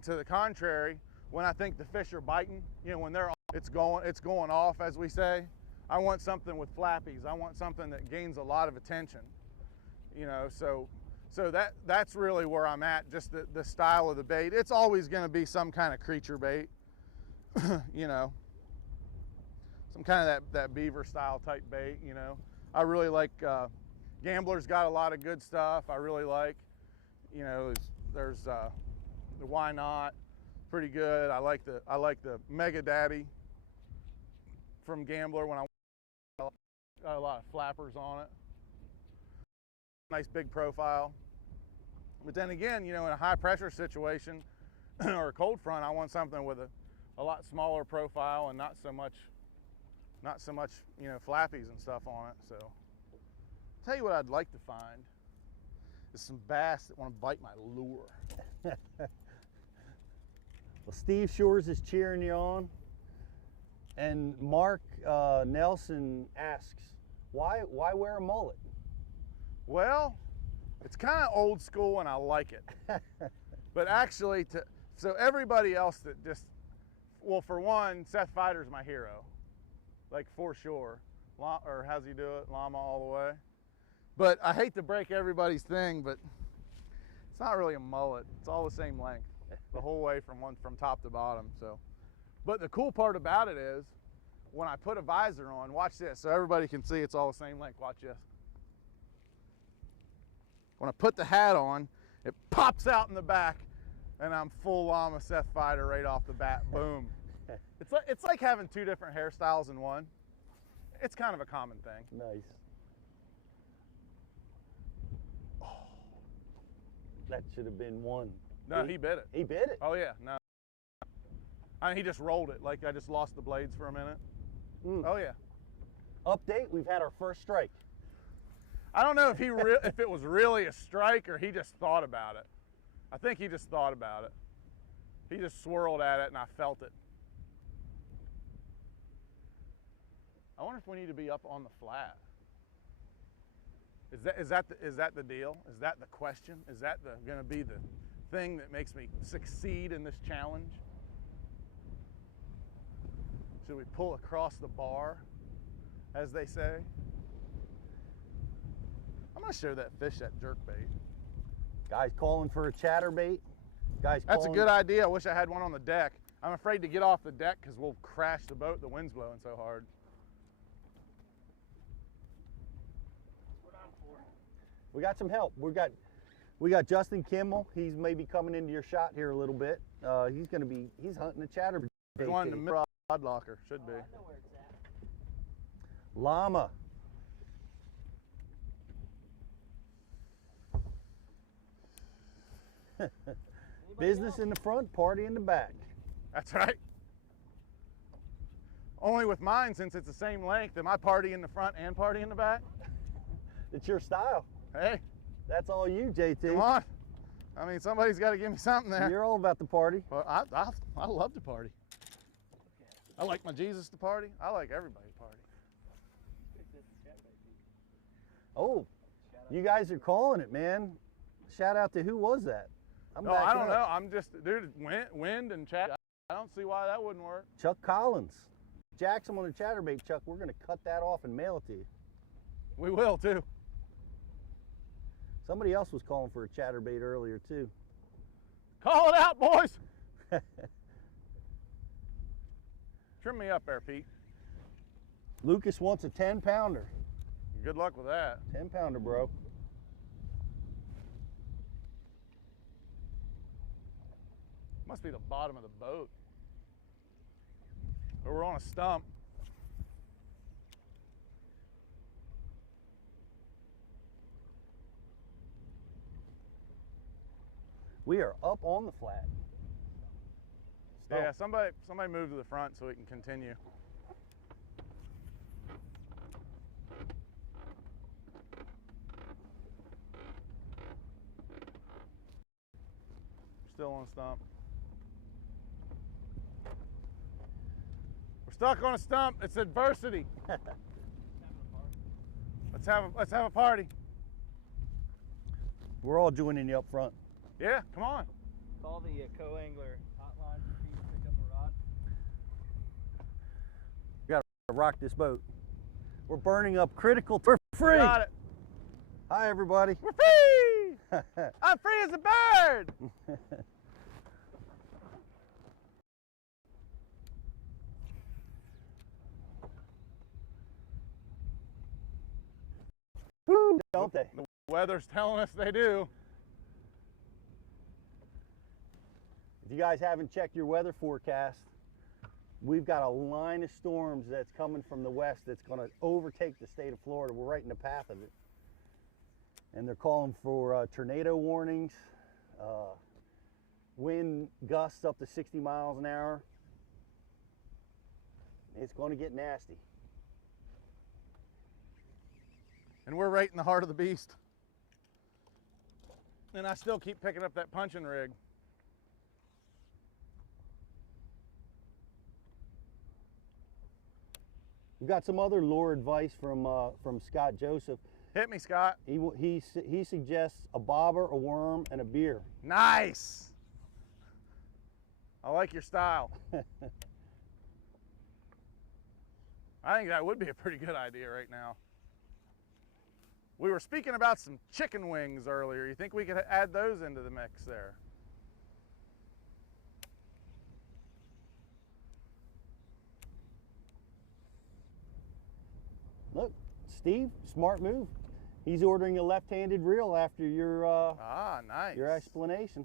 to the contrary, when I think the fish are biting, you know, when it's going off, as we say, I want something with flappies. I want something that gains a lot of attention. You know, so that's really where I'm at. Just the style of the bait. It's always going to be some kind of creature bait. You know, some kind of that beaver style type bait. You know, I really like Gambler's got a lot of good stuff. I really like, you know, there's the Why Not, pretty good. I like the Mega Daddy from Gambler when I got a lot of flappers on it. Nice big profile. But then again, you know, in a high pressure situation or a cold front, I want something with a lot smaller profile and not so much, you know, flappies and stuff on it. So I'll tell you what I'd like to find is some bass that want to bite my lure. Well, Steve Shores is cheering you on. And Mark Nelson asks, why wear a mullet? Well, it's kind of old school and I like it. But actually, so everybody else that just, well, for one, Seth Feider's my hero, like for sure. Or how's he do it? Llama all the way. But I hate to break everybody's thing, but it's not really a mullet. It's all the same length, the whole way from top to bottom. So, but the cool part about it is, when I put a visor on, watch this, so everybody can see it's all the same length. Watch this. When I put the hat on, it pops out in the back, and I'm full llama Seth Feider right off the bat. Boom. It's like having two different hairstyles in one. It's kind of a common thing. Nice. Oh, that should have been one. No, he bit it. He bit it? Oh yeah, no. I mean, he just rolled it, like I just lost the blades for a minute. Oh yeah. Update, we've had our first strike. I don't know if if it was really a strike or he just thought about it. I think he just thought about it. He just swirled at it and I felt it. I wonder if we need to be up on the flat. Is that the deal? Is that the question? Is that going to be the thing that makes me succeed in this challenge? Should we pull across the bar, as they say? I'm going to show that fish that jerkbait. Guys calling for a chatterbait. That's a good idea. I wish I had one on the deck. I'm afraid to get off the deck because we'll crash the boat. The wind's blowing so hard. We got some help. We got Justin Kimmel. He's maybe coming into your shot here a little bit. He's hunting a chatterbait. There's one in the middle rod locker, should be. I know where it's at. Llama. Business in the front, party in the back. That's right. Only with mine, since it's the same length, am I party in the front and party in the back? It's your style. Hey. That's all you, JT. Come on. I mean, somebody's got to give me something there. You're all about the party. Well, I love to party. I like my Jesus to party. I like everybody to party. Oh, you guys are calling it, man. Shout out to who was that? No, I don't know. I'm just, dude, wind and chat. I don't see why that wouldn't work. Chuck Collins. Jackson on the chatterbait, Chuck. We're going to cut that off and mail it to you. We will, too. Somebody else was calling for a chatterbait earlier, too. Call it out, boys. Trim me up there, Pete. Lucas wants a 10-pounder. Good luck with that. 10-pounder, bro. Must be the bottom of the boat. Or we're on a stump. We are up on the flat. Stump. Yeah, somebody move to the front so we can continue. Still on a stump. We're stuck on a stump. It's adversity. Let's have a party. We're all joining you up front. Yeah, come on. Call the co-angler hotline for you to pick up a rod. We gotta rock this boat. We're burning up critical. We're free. Got it. Hi, everybody. We're free. I'm free as a bird. Woo, don't they? The weather's telling us they do. If you guys haven't checked your weather forecast, we've got a line of storms that's coming from the west that's going to overtake the state of Florida. We're right in the path of it. And they're calling for tornado warnings, wind gusts up to 60 miles an hour. It's going to get nasty. And we're right in the heart of the beast. And I still keep picking up that punching rig. We've got some other lure advice from Scott Joseph. Hit me, Scott. He suggests a bobber, a worm, and a beer. Nice. I like your style. I think that would be a pretty good idea right now. We were speaking about some chicken wings earlier. You think we could add those into the mix there? Look, Steve, smart move. He's ordering a left-handed reel after your nice. your explanation.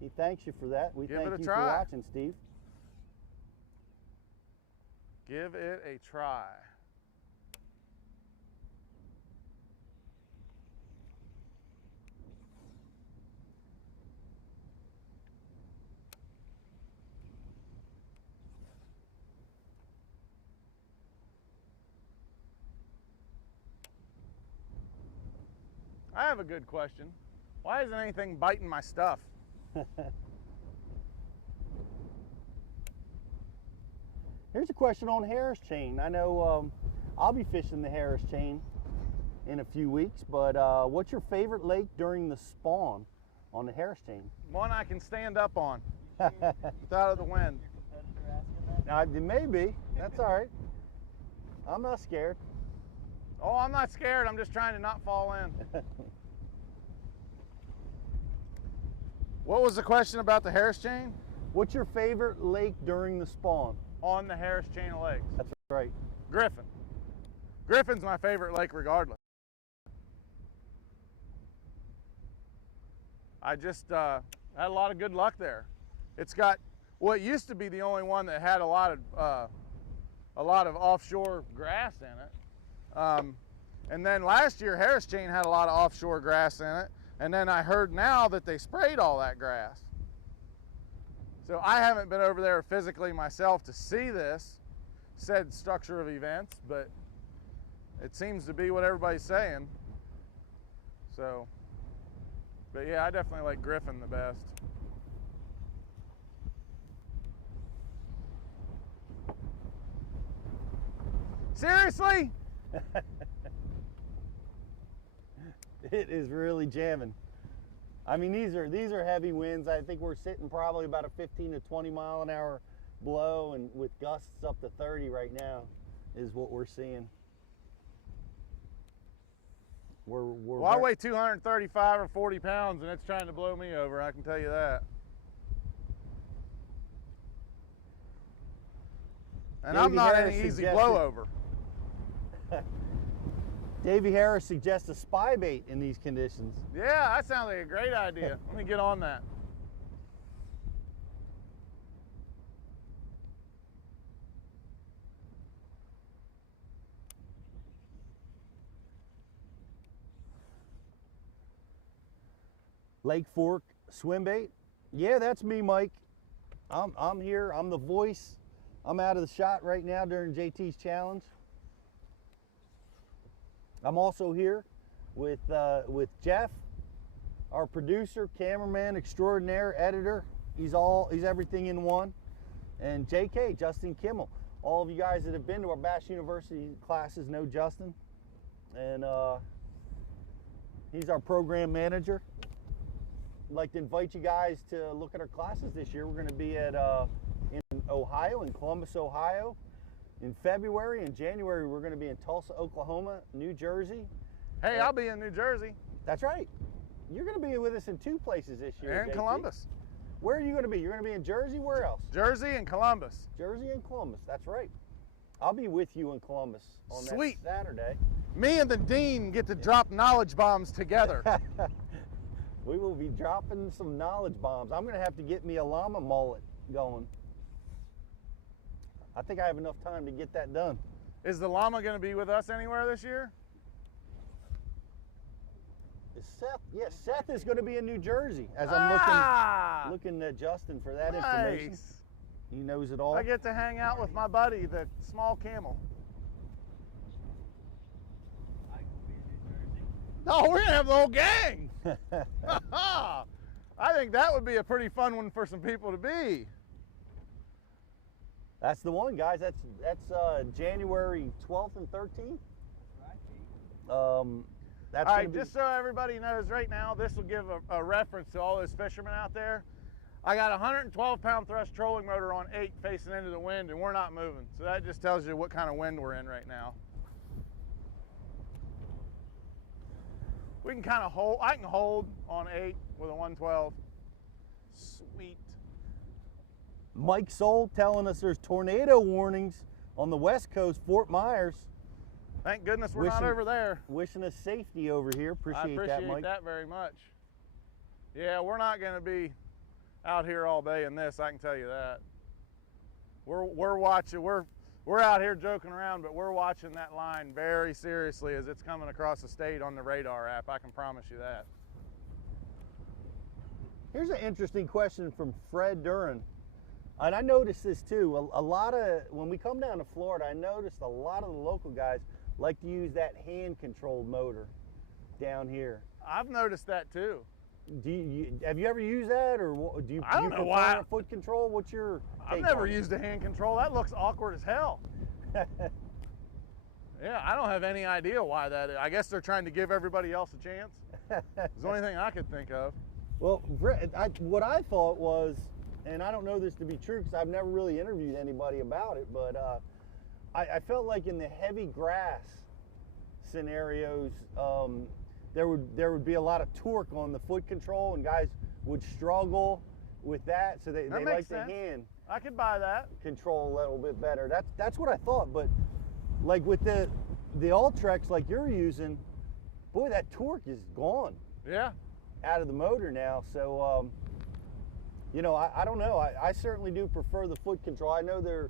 He thanks you for that. We Give thank it a you try. for watching, Steve. Give it a try. I have a good question. Why isn't anything biting my stuff? Here's a question on Harris chain. I know I'll be fishing the Harris chain in a few weeks, but what's your favorite lake during the spawn on the Harris chain? One I can stand up on without the wind. Your competitor asking that? It may be. That's all right. I'm not scared. Oh, I'm not scared. I'm just trying to not fall in. What was the question about the Harris chain? What's your favorite lake during the spawn? On the Harris chain of lakes. That's right. Griffin. Griffin's my favorite lake regardless. I just had a lot of good luck there. It's got what used to be the only one that had a lot of offshore grass in it. And then last year Harris chain had a lot of offshore grass in it. And then I heard now that they sprayed all that grass. So I haven't been over there physically myself to see this said structure of events, but it seems to be what everybody's saying. So, but yeah, I definitely like Griffin the best. Seriously? It is really jamming. I mean, these are heavy winds. I think we're sitting probably about a 15 to 20 mile an hour blow, and with gusts up to 30 right now is what we're seeing. Well, I weigh 235 or 40 pounds, and it's trying to blow me over, I can tell you that. And I'm not any easy blowover. Davey Harris suggests a spy bait in these conditions. Yeah, that sounds like a great idea. Let me get on that. Lake Fork swim bait? Yeah, that's me, Mike. I'm here. I'm the voice. I'm out of the shot right now during JT's challenge. I'm also here with Jeff, our producer, cameraman extraordinaire, editor. He's everything in one. And JK, Justin Kimmel. All of you guys that have been to our Bass University classes know Justin. And he's our program manager. I'd like to invite you guys to look at our classes this year. We're going to be at in Ohio, in Columbus, Ohio. In February and January, we're going to be in Tulsa, Oklahoma, New Jersey. Hey, I'll be in New Jersey. That's right. You're going to be with us in 2 places this year. And Columbus. Where are you going to be? You're going to be in Jersey? Where else? Jersey and Columbus. Jersey and Columbus. That's right. I'll be with you in Columbus on Sweet. that Saturday. Me and the dean get to drop knowledge bombs together. We will be dropping some knowledge bombs. I'm going to have to get me a llama mullet going. I think I have enough time to get that done. Is the llama going to be with us anywhere this year? Is Seth? Yes, Seth is going to be in New Jersey. As I'm looking at Justin for that information. He knows it all. I get to hang out with my buddy, the small camel. I will be in New Jersey. No, we're going to have the whole gang. I think that would be a pretty fun one for some people to be. That's the one, guys. That's January 12th and 13th. That's all right, just so everybody knows right now, this will give a reference to all those fishermen out there. I got a 112-pound thrust trolling motor on 8 facing into the wind, and we're not moving. So that just tells you what kind of wind we're in right now. We can kind of hold, I can hold on 8 with a 112. Sweet. Mike Soul telling us there's tornado warnings on the West Coast, Fort Myers. Thank goodness we're not over there. Wishing us safety over here. Appreciate that, Mike. I appreciate that very much. Yeah, we're not going to be out here all day in this, I can tell you that. We're watching, we're out here joking around, but we're watching that line very seriously as it's coming across the state on the radar app. I can promise you that. Here's an interesting question from Fred Duran. And I noticed this too, a lot of, when we come down to Florida, I noticed a lot of the local guys like to use that hand-controlled motor down here. I've noticed that too. Have you ever used that, or do you? I don't you know why. prefer foot control? What's your? I've never used a hand control. That looks awkward as hell. Yeah, I don't have any idea why that is. I guess they're trying to give everybody else a chance. It's the only thing I could think of. Well, what I thought was, and I don't know this to be true because I've never really interviewed anybody about it, but I felt like in the heavy grass scenarios, there would be a lot of torque on the foot control, and guys would struggle with that, so they like the hand. I could buy that. Control a little bit better. That's what I thought, but like with the Ultrex like you're using, boy, that torque is gone. Yeah. Out of the motor now, so you know, I don't know. I certainly do prefer the foot control. I know there,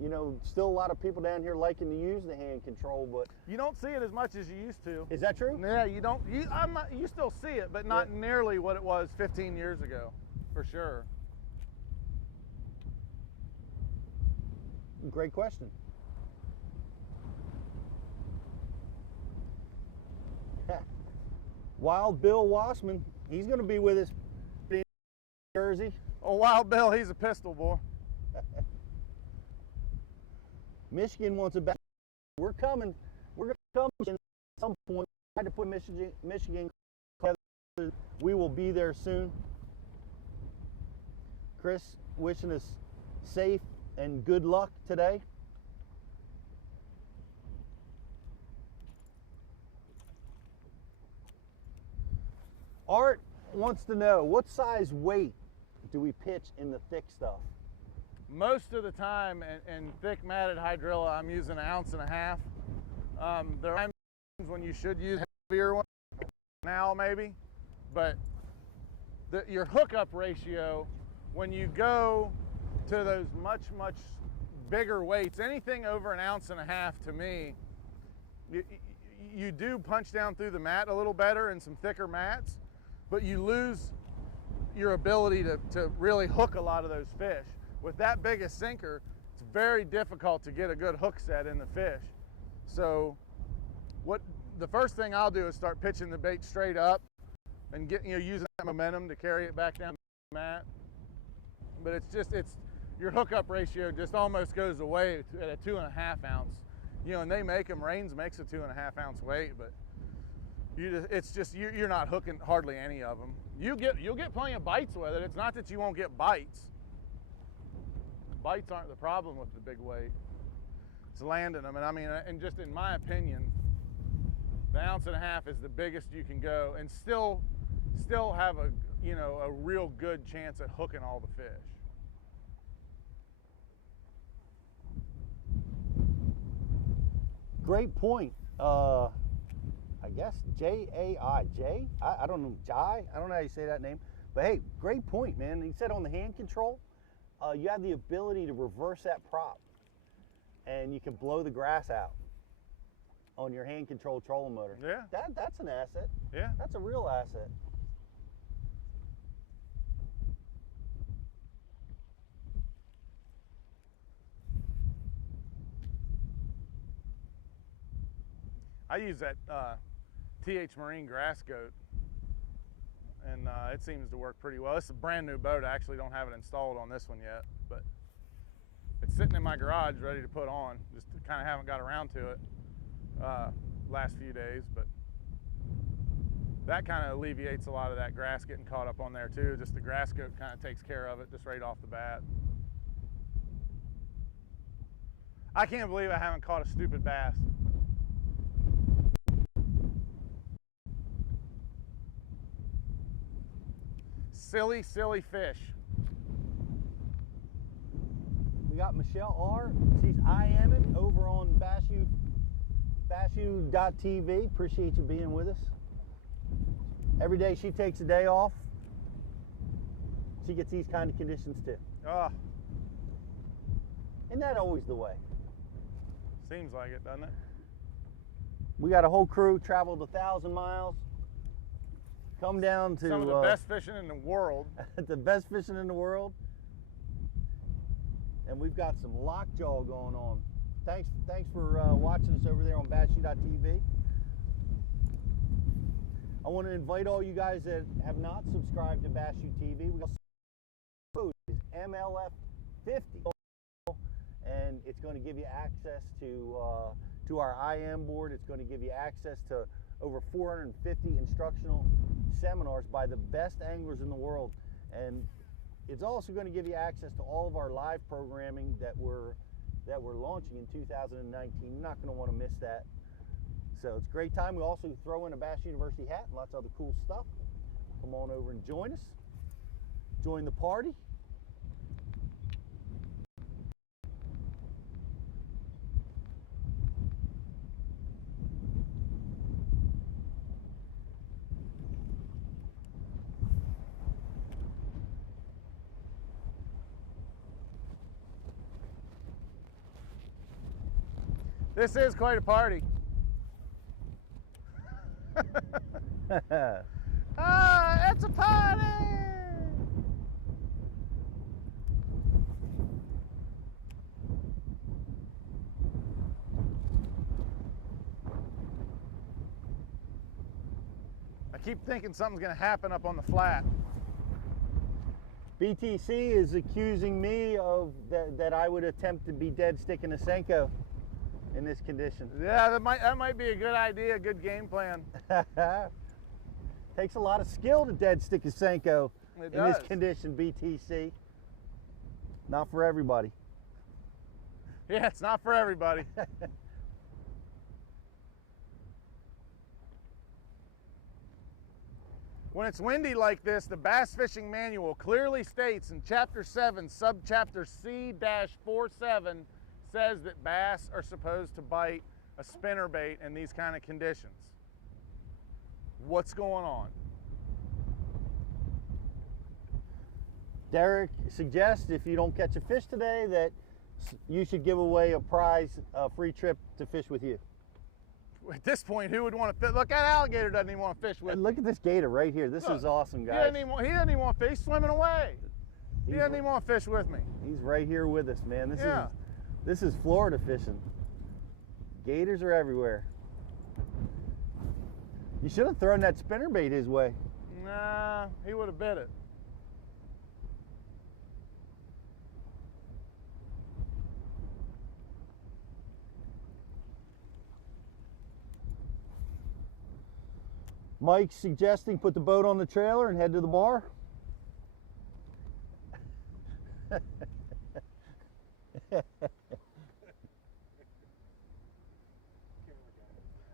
you know, still a lot of people down here liking to use the hand control, but you don't see it as much as you used to. Is that true? Yeah, you don't. You still see it, but not nearly what it was 15 years ago, for sure. Great question. Wild Bill Wassman, he's going to be with us in Jersey. Oh, Wild Bill, he's a pistol boy. Michigan wants a back. We're coming. We're going to come at some point. I had to put Michigan together. We will be there soon. Chris, wishing us safe and good luck today. Art wants to know, what size weight do we pitch in the thick stuff? Most of the time in thick matted hydrilla, I'm using 1.5 ounces. There are times when you should use heavier ones, Canal maybe, but your hookup ratio, when you go to those much bigger weights, anything over 1.5 ounces to me, you do punch down through the mat a little better in some thicker mats, but you lose your ability to really hook a lot of those fish. With that big a sinker, it's very difficult to get a good hook set in the fish. So the first thing I'll do is start pitching the bait straight up and using that momentum to carry it back down the mat. But it's your hookup ratio just almost goes away at a 2.5 ounce. You know, and they make them, Rains makes a 2.5 ounce weight, but you're not hooking hardly any of them. You'll get plenty of bites with it. It's not that you won't get bites. Bites aren't the problem with the big weight. It's landing them, and I mean, and just in my opinion, the 1.5 ounces is the biggest you can go, and still have a real good chance at hooking all the fish. Great point. I guess J-A-I-J? I don't know, Jai? I don't know how you say that name. But hey, great point, man. He said on the hand control, you have the ability to reverse that prop, and you can blow the grass out on your hand control trolling motor. Yeah. That's an asset. Yeah. That's a real asset. I use that TH Marine grass goat, and it seems to work pretty well. It's a brand new boat. I actually don't have it installed on this one yet, but it's sitting in my garage ready to put on. Just kind of haven't got around to it last few days, but that kind of alleviates a lot of that grass getting caught up on there too. Just the grass goat kind of takes care of it just right off the bat. I can't believe I haven't caught a stupid bass. Silly, silly fish. We got Michelle R. She's IMing over on bashu.tv. Appreciate you being with us. Every day she takes a day off, she gets these kind of conditions too. Oh. Isn't that always the way? Seems like it, doesn't it? We got a whole crew, traveled 1,000 miles. Come down to some of the best fishing in the world. The best fishing in the world. And we've got some lockjaw going on. Thanks for watching us over there on bashu.tv. I want to invite all you guys that have not subscribed to Bass U TV. We also code is MLF50, and it's going to give you access to our IM board. It's going to give you access to over 450 instructional seminars by the best anglers in the world, and it's also going to give you access to all of our live programming that we're launching in 2019. You're not going to want to miss that. So it's a great time. We also throw in a Bass University hat and lots of other cool stuff. Come on over and join us. Join the party. This is quite a party. Ah, it's a party! I keep thinking something's going to happen up on the flat. BTC is accusing me of that I would attempt to be dead sticking a Senko in this condition. Yeah, that might be a good idea, a good game plan. Takes a lot of skill to dead stick a Senko in this does. condition, BTC. Not for everybody. Yeah, it's not for everybody. When it's windy like this, the Bass Fishing Manual clearly states in Chapter 7, Subchapter C-47, says that bass are supposed to bite a spinnerbait in these kind of conditions. What's going on? Derek suggests if you don't catch a fish today that you should give away a prize, a free trip to fish with you. At this point, who would want to fish? Look, that alligator doesn't even want to fish with. And look at this gator right here. This is awesome, guys. He doesn't even want to fish. He's swimming away. He doesn't even want to fish with me. He's right here with us, man. This is Florida fishing. Gators are everywhere. You should have thrown that spinnerbait his way. Nah, he would have bit it. Mike's suggesting put the boat on the trailer and head to the bar.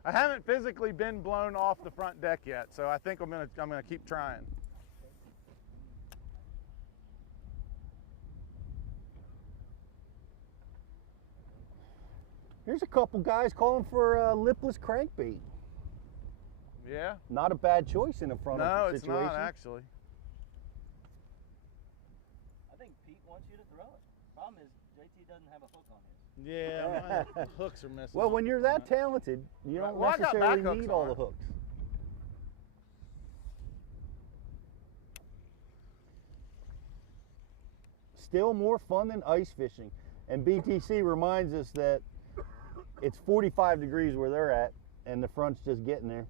I haven't physically been blown off the front deck yet, so I think I'm gonna keep trying. Here's a couple guys calling for a lipless crankbait. Yeah? Not a bad choice in a front No, situation. it's not actually. I think Pete wants you to throw it. Problem is, JT doesn't have a hook on his. Yeah, my hooks are missing. Well, when you're that talented, you don't Well, I got necessarily back hooks need all on the it. hooks. Still more fun than ice fishing. And BTC reminds us that it's 45 degrees where they're at, and the front's just getting there.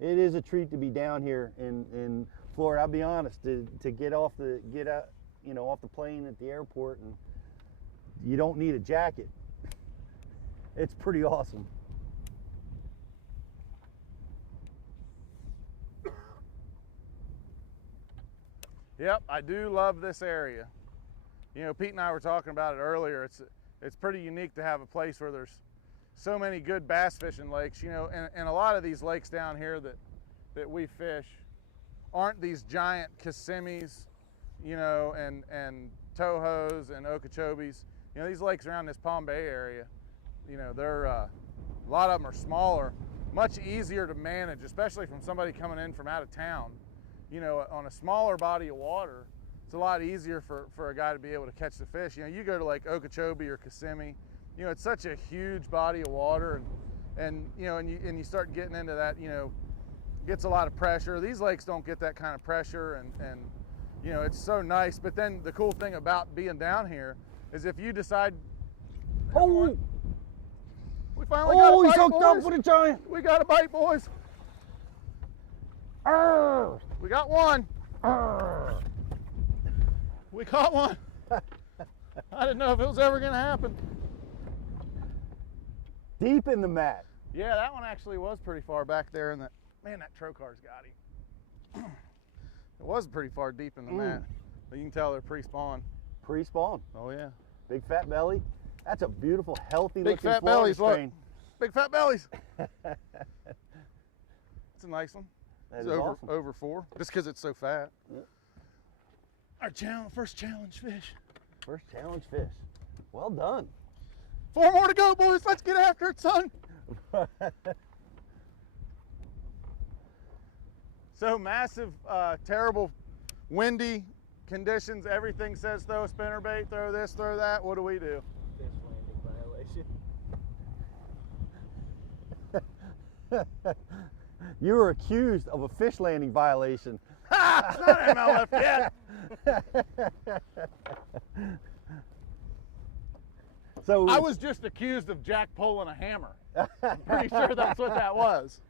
It is a treat to be down here in Florida. I'll be honest, to get out, you know, off the plane at the airport, and you don't need a jacket. It's pretty awesome. Yep, I do love this area. You know, Pete and I were talking about it earlier. It's pretty unique to have a place where there's so many good bass fishing lakes, you know, and a lot of these lakes down here that we fish aren't these giant Kissimmees, you know, and Tohos and Okeechobees. You know, these lakes around this Palm Bay area, you know, they're a lot of them are smaller, much easier to manage, especially from somebody coming in from out of town. You know, on a smaller body of water, it's a lot easier for a guy to be able to catch the fish. You know, you go to like Okeechobee or Kissimmee, you know, it's such a huge body of water, and you know, and you start getting into that, you know, gets a lot of pressure. These lakes don't get that kind of pressure, and you know, it's so nice. But then the cool thing about being down here is if you decide, Oh, We finally got a Oh, bite, he's hooked boys. up with a giant. We got a bite, boys. Arr, We got one. arr. We caught one. I didn't know if it was ever going to happen. Deep in the mat. Yeah, that one actually was pretty far back there in the, man, that trocar's got him. It was pretty far deep in the mat. But you can tell they're pre-spawn. Pre-spawn. Oh yeah. Big fat belly. That's a beautiful, healthy Big looking fat Florida bellies, look. strain. Big fat bellies. It's a nice one. That It's is over, awesome. over 4, just because it's so fat. Yep. Our first challenge fish. First challenge fish. Well done. 4 more to go, boys. Let's get after it, son. So massive, terrible, windy conditions. Everything says throw a spinnerbait, throw this, throw that. What do we do? Fish landing violation. You were accused of a fish landing violation. Ha! It's not MLF yet. So I was just accused of Jack pulling a hammer. I'm pretty sure that's what that was.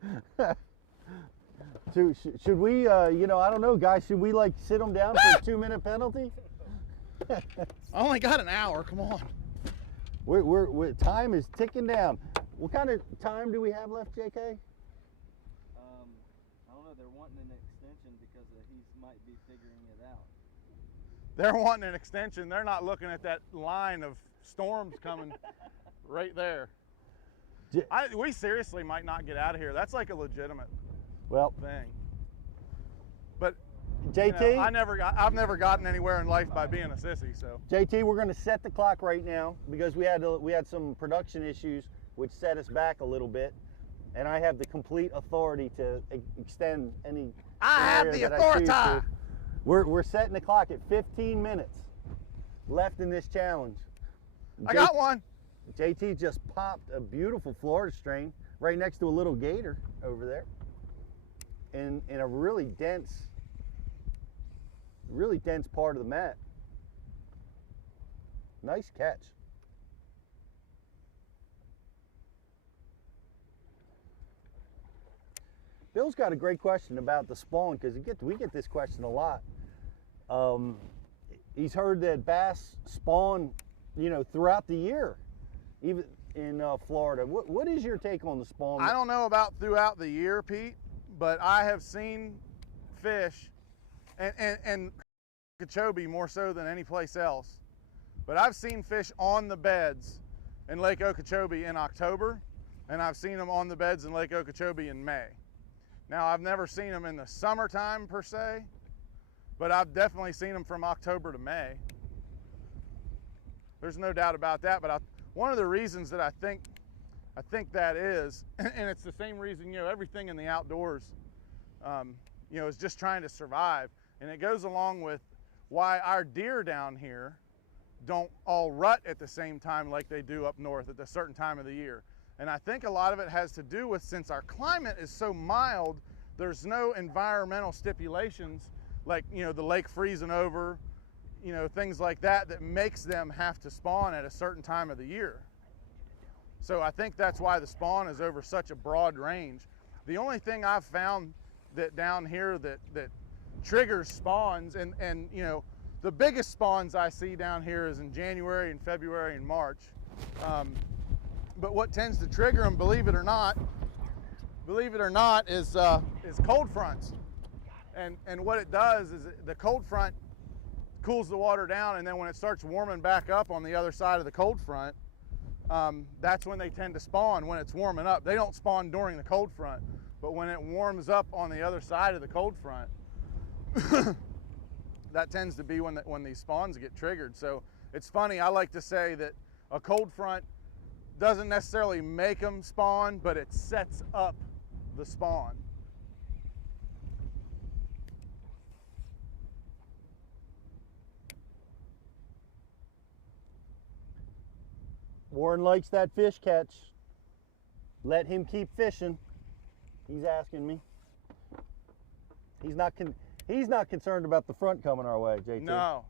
should we, you know, I don't know, guys, should we like sit them down for a 2-minute penalty? I only got an hour. Come on. We're time is ticking down. What kind of time do we have left, JK? I don't know. They're wanting an extension because he might be figuring it out. They're wanting an extension. They're not looking at that line of storms coming right there. We seriously might not get out of here. That's like a legitimate thing. But JT, you know, I've never gotten anywhere in life by being a sissy. So JT, we're going to set the clock right now because we had some production issues which set us back a little bit, and I have the complete authority to extend any. I have the authority. We're setting the clock at 15 minutes left in this challenge. I got one. JT just popped a beautiful Florida strain right next to a little gator over there in a really dense part of the mat. Nice catch. Bill's got a great question about the spawn because we get this question a lot. He's heard that bass spawn, you know, throughout the year, even in Florida. What is your take on the spawn? I don't know about throughout the year, Pete, but I have seen fish, and Okeechobee more so than any place else, but I've seen fish on the beds in Lake Okeechobee in October, and I've seen them on the beds in Lake Okeechobee in May. Now, I've never seen them in the summertime per se, but I've definitely seen them from October to May. There's no doubt about that, but one of the reasons that I think that is, and it's the same reason, you know, everything in the outdoors, you know, is just trying to survive. And it goes along with why our deer down here don't all rut at the same time like they do up north at a certain time of the year. And I think a lot of it has to do with, since our climate is so mild, there's no environmental stipulations like, you know, the lake freezing over, you know, things like that, that makes them have to spawn at a certain time of the year. So I think that's why the spawn is over such a broad range. The only thing I've found that down here that triggers spawns, and you know, the biggest spawns I see down here is in January and February and March. But what tends to trigger them, believe it or not, is cold fronts. And what it does is the cold front cools the water down, and then when it starts warming back up on the other side of the cold front, that's when they tend to spawn, when it's warming up. They don't spawn during the cold front, but when it warms up on the other side of the cold front, that tends to be when these spawns get triggered. So it's funny, I like to say that a cold front doesn't necessarily make them spawn, but it sets up the spawn. Warren likes that fish catch. Let him keep fishing. He's asking me. He's not concerned about the front coming our way, JT. No.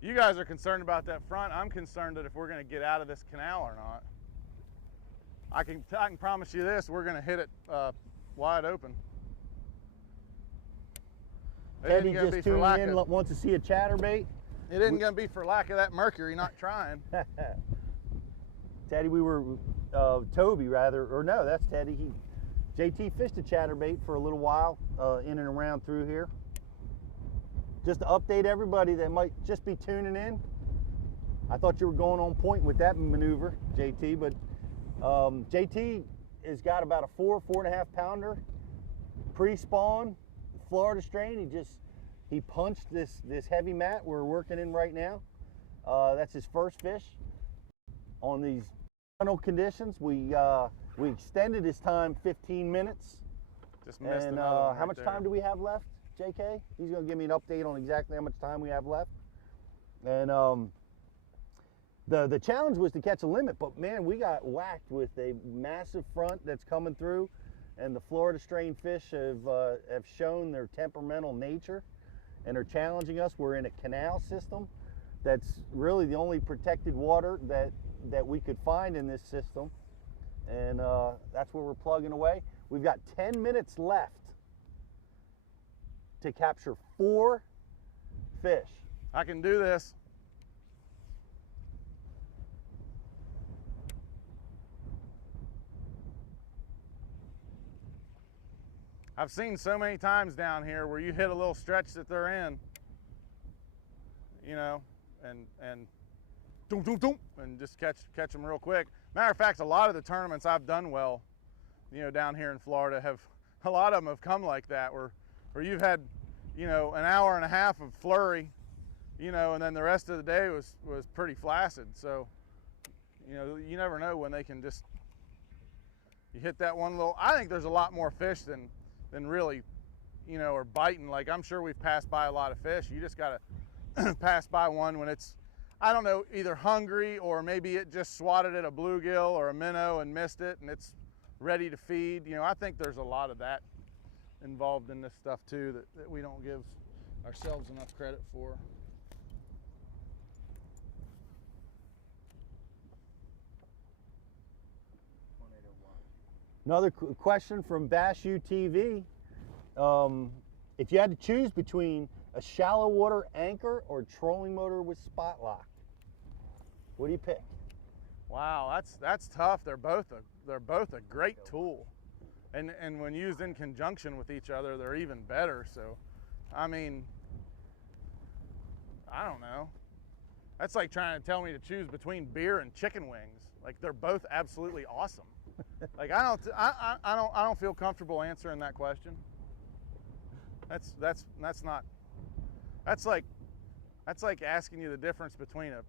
You guys are concerned about that front. I'm concerned that if we're going to get out of this canal or not. I can promise you this, we're gonna hit it wide open. Teddy just tuning in, wants to see a chatterbait. It isn't gonna be for lack of that mercury, not trying. Teddy, we were, Toby rather, or no, that's Teddy. JT fished a chatterbait for a little while in and around through here. Just to update everybody that might just be tuning in. I thought you were going on point with that maneuver, JT, but JT has got about a 4.5 pounder pre-spawn Florida strain. He punched this heavy mat we're working in right now. That's his first fish on these tunnel conditions. We extended his time 15 minutes. Just missed and another one how much right time do we have left, JK? He's going to give me an update on exactly how much time we have left. And the challenge was to catch a limit, but man, we got whacked with a massive front that's coming through, and the Florida strain fish have shown their temperamental nature and are challenging us. We're in a canal system that's really the only protected water that we could find in this system, and that's where we're plugging away. We've got 10 minutes left to capture 4 fish. I can do this. I've seen so many times down here where you hit a little stretch that they're in, you know, and doom, doom, doom, and just catch them real quick. Matter of fact, a lot of the tournaments I've done well, you know, down here in Florida, a lot of them have come like that, where you've had, you know, an hour and a half of flurry, you know, and then the rest of the day was pretty flaccid. So, you know, you never know when they can just, you hit that one little, I think there's a lot more fish than really, you know, are biting. Like, I'm sure we've passed by a lot of fish. You just gotta pass by one when it's, I don't know, either hungry or maybe it just swatted at a bluegill or a minnow and missed it and it's ready to feed. You know, I think there's a lot of that involved in this stuff too that we don't give ourselves enough credit for. Another question from Bass UTV. If you had to choose between a shallow water anchor or trolling motor with spot lock, what do you pick? Wow, that's tough. They're both a great tool, and when used in conjunction with each other, they're even better. So, I mean, I don't know. That's like trying to tell me to choose between beer and chicken wings. Like, they're both absolutely awesome. Like, I don't feel comfortable answering that question. That's like asking you the difference between a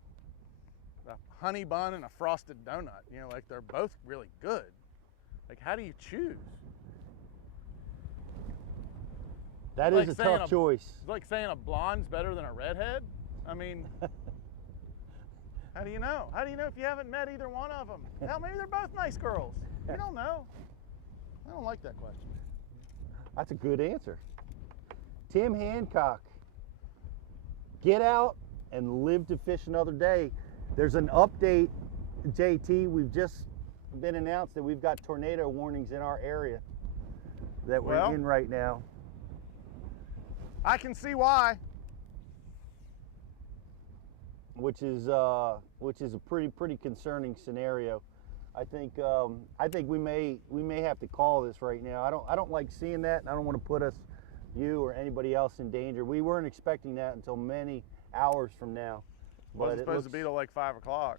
honey bun and a frosted donut. You know, like, they're both really good. Like, how do you choose? That is a tough choice. It's like saying a blonde's better than a redhead. I mean, how do you know? How do you know if you haven't met either one of them? Hell, maybe they're both nice girls. You don't know. I don't like that question. That's a good answer. Tim Hancock, get out and live to fish another day. There's an update, JT. We've just been announced that we've got tornado warnings in our area that we're in right now. I can see why. Which is a pretty concerning scenario. I think we may have to call this right now. I don't like seeing that, and I don't want to put you or anybody else in danger. We weren't expecting that until many hours from now. But it's supposed to be till like 5 o'clock.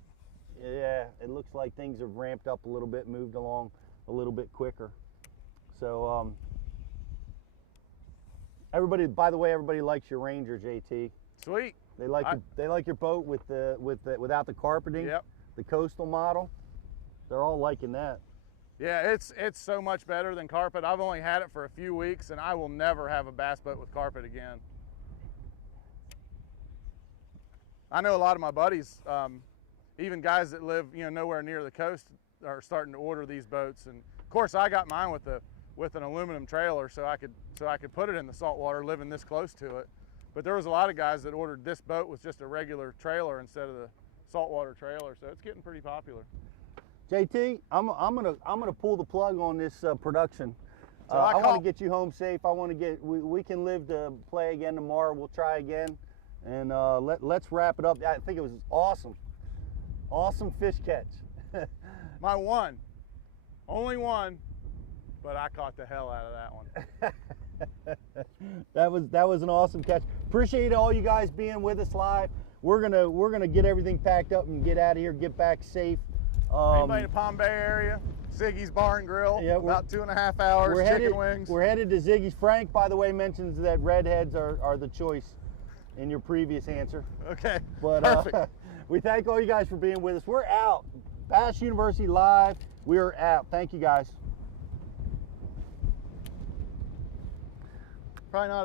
Yeah, it looks like things have ramped up a little bit, moved along a little bit quicker. So everybody, by the way, everybody likes your Ranger, JT. Sweet. They like your boat without the carpeting. Yep. The coastal model. They're all liking that. Yeah, it's so much better than carpet. I've only had it for a few weeks, and I will never have a bass boat with carpet again. I know a lot of my buddies, even guys that live, you know, nowhere near the coast, are starting to order these boats. And of course, I got mine with an aluminum trailer, so I could put it in the saltwater, living this close to it. But there was a lot of guys that ordered this boat with just a regular trailer instead of the saltwater trailer, so it's getting pretty popular. JT, I'm gonna pull the plug on this production. So I want to get you home safe. I want to get we can live to play again tomorrow. We'll try again, and let's wrap it up. I think it was awesome fish catch. My one, only one, but I caught the hell out of that one. that was an awesome catch. Appreciate all you guys being with us live. We're gonna get everything packed up and get out of here, get back safe. Anybody in the Palm Bay area? Ziggy's Bar and Grill. Yeah, about 2.5 hours. Chicken wings. We're headed to Ziggy's. Frank, by the way, mentions that redheads are the choice in your previous answer. Okay. But perfect. We thank all you guys for being with us. We're out. Bass University Live. We are out. Thank you guys. Probably not.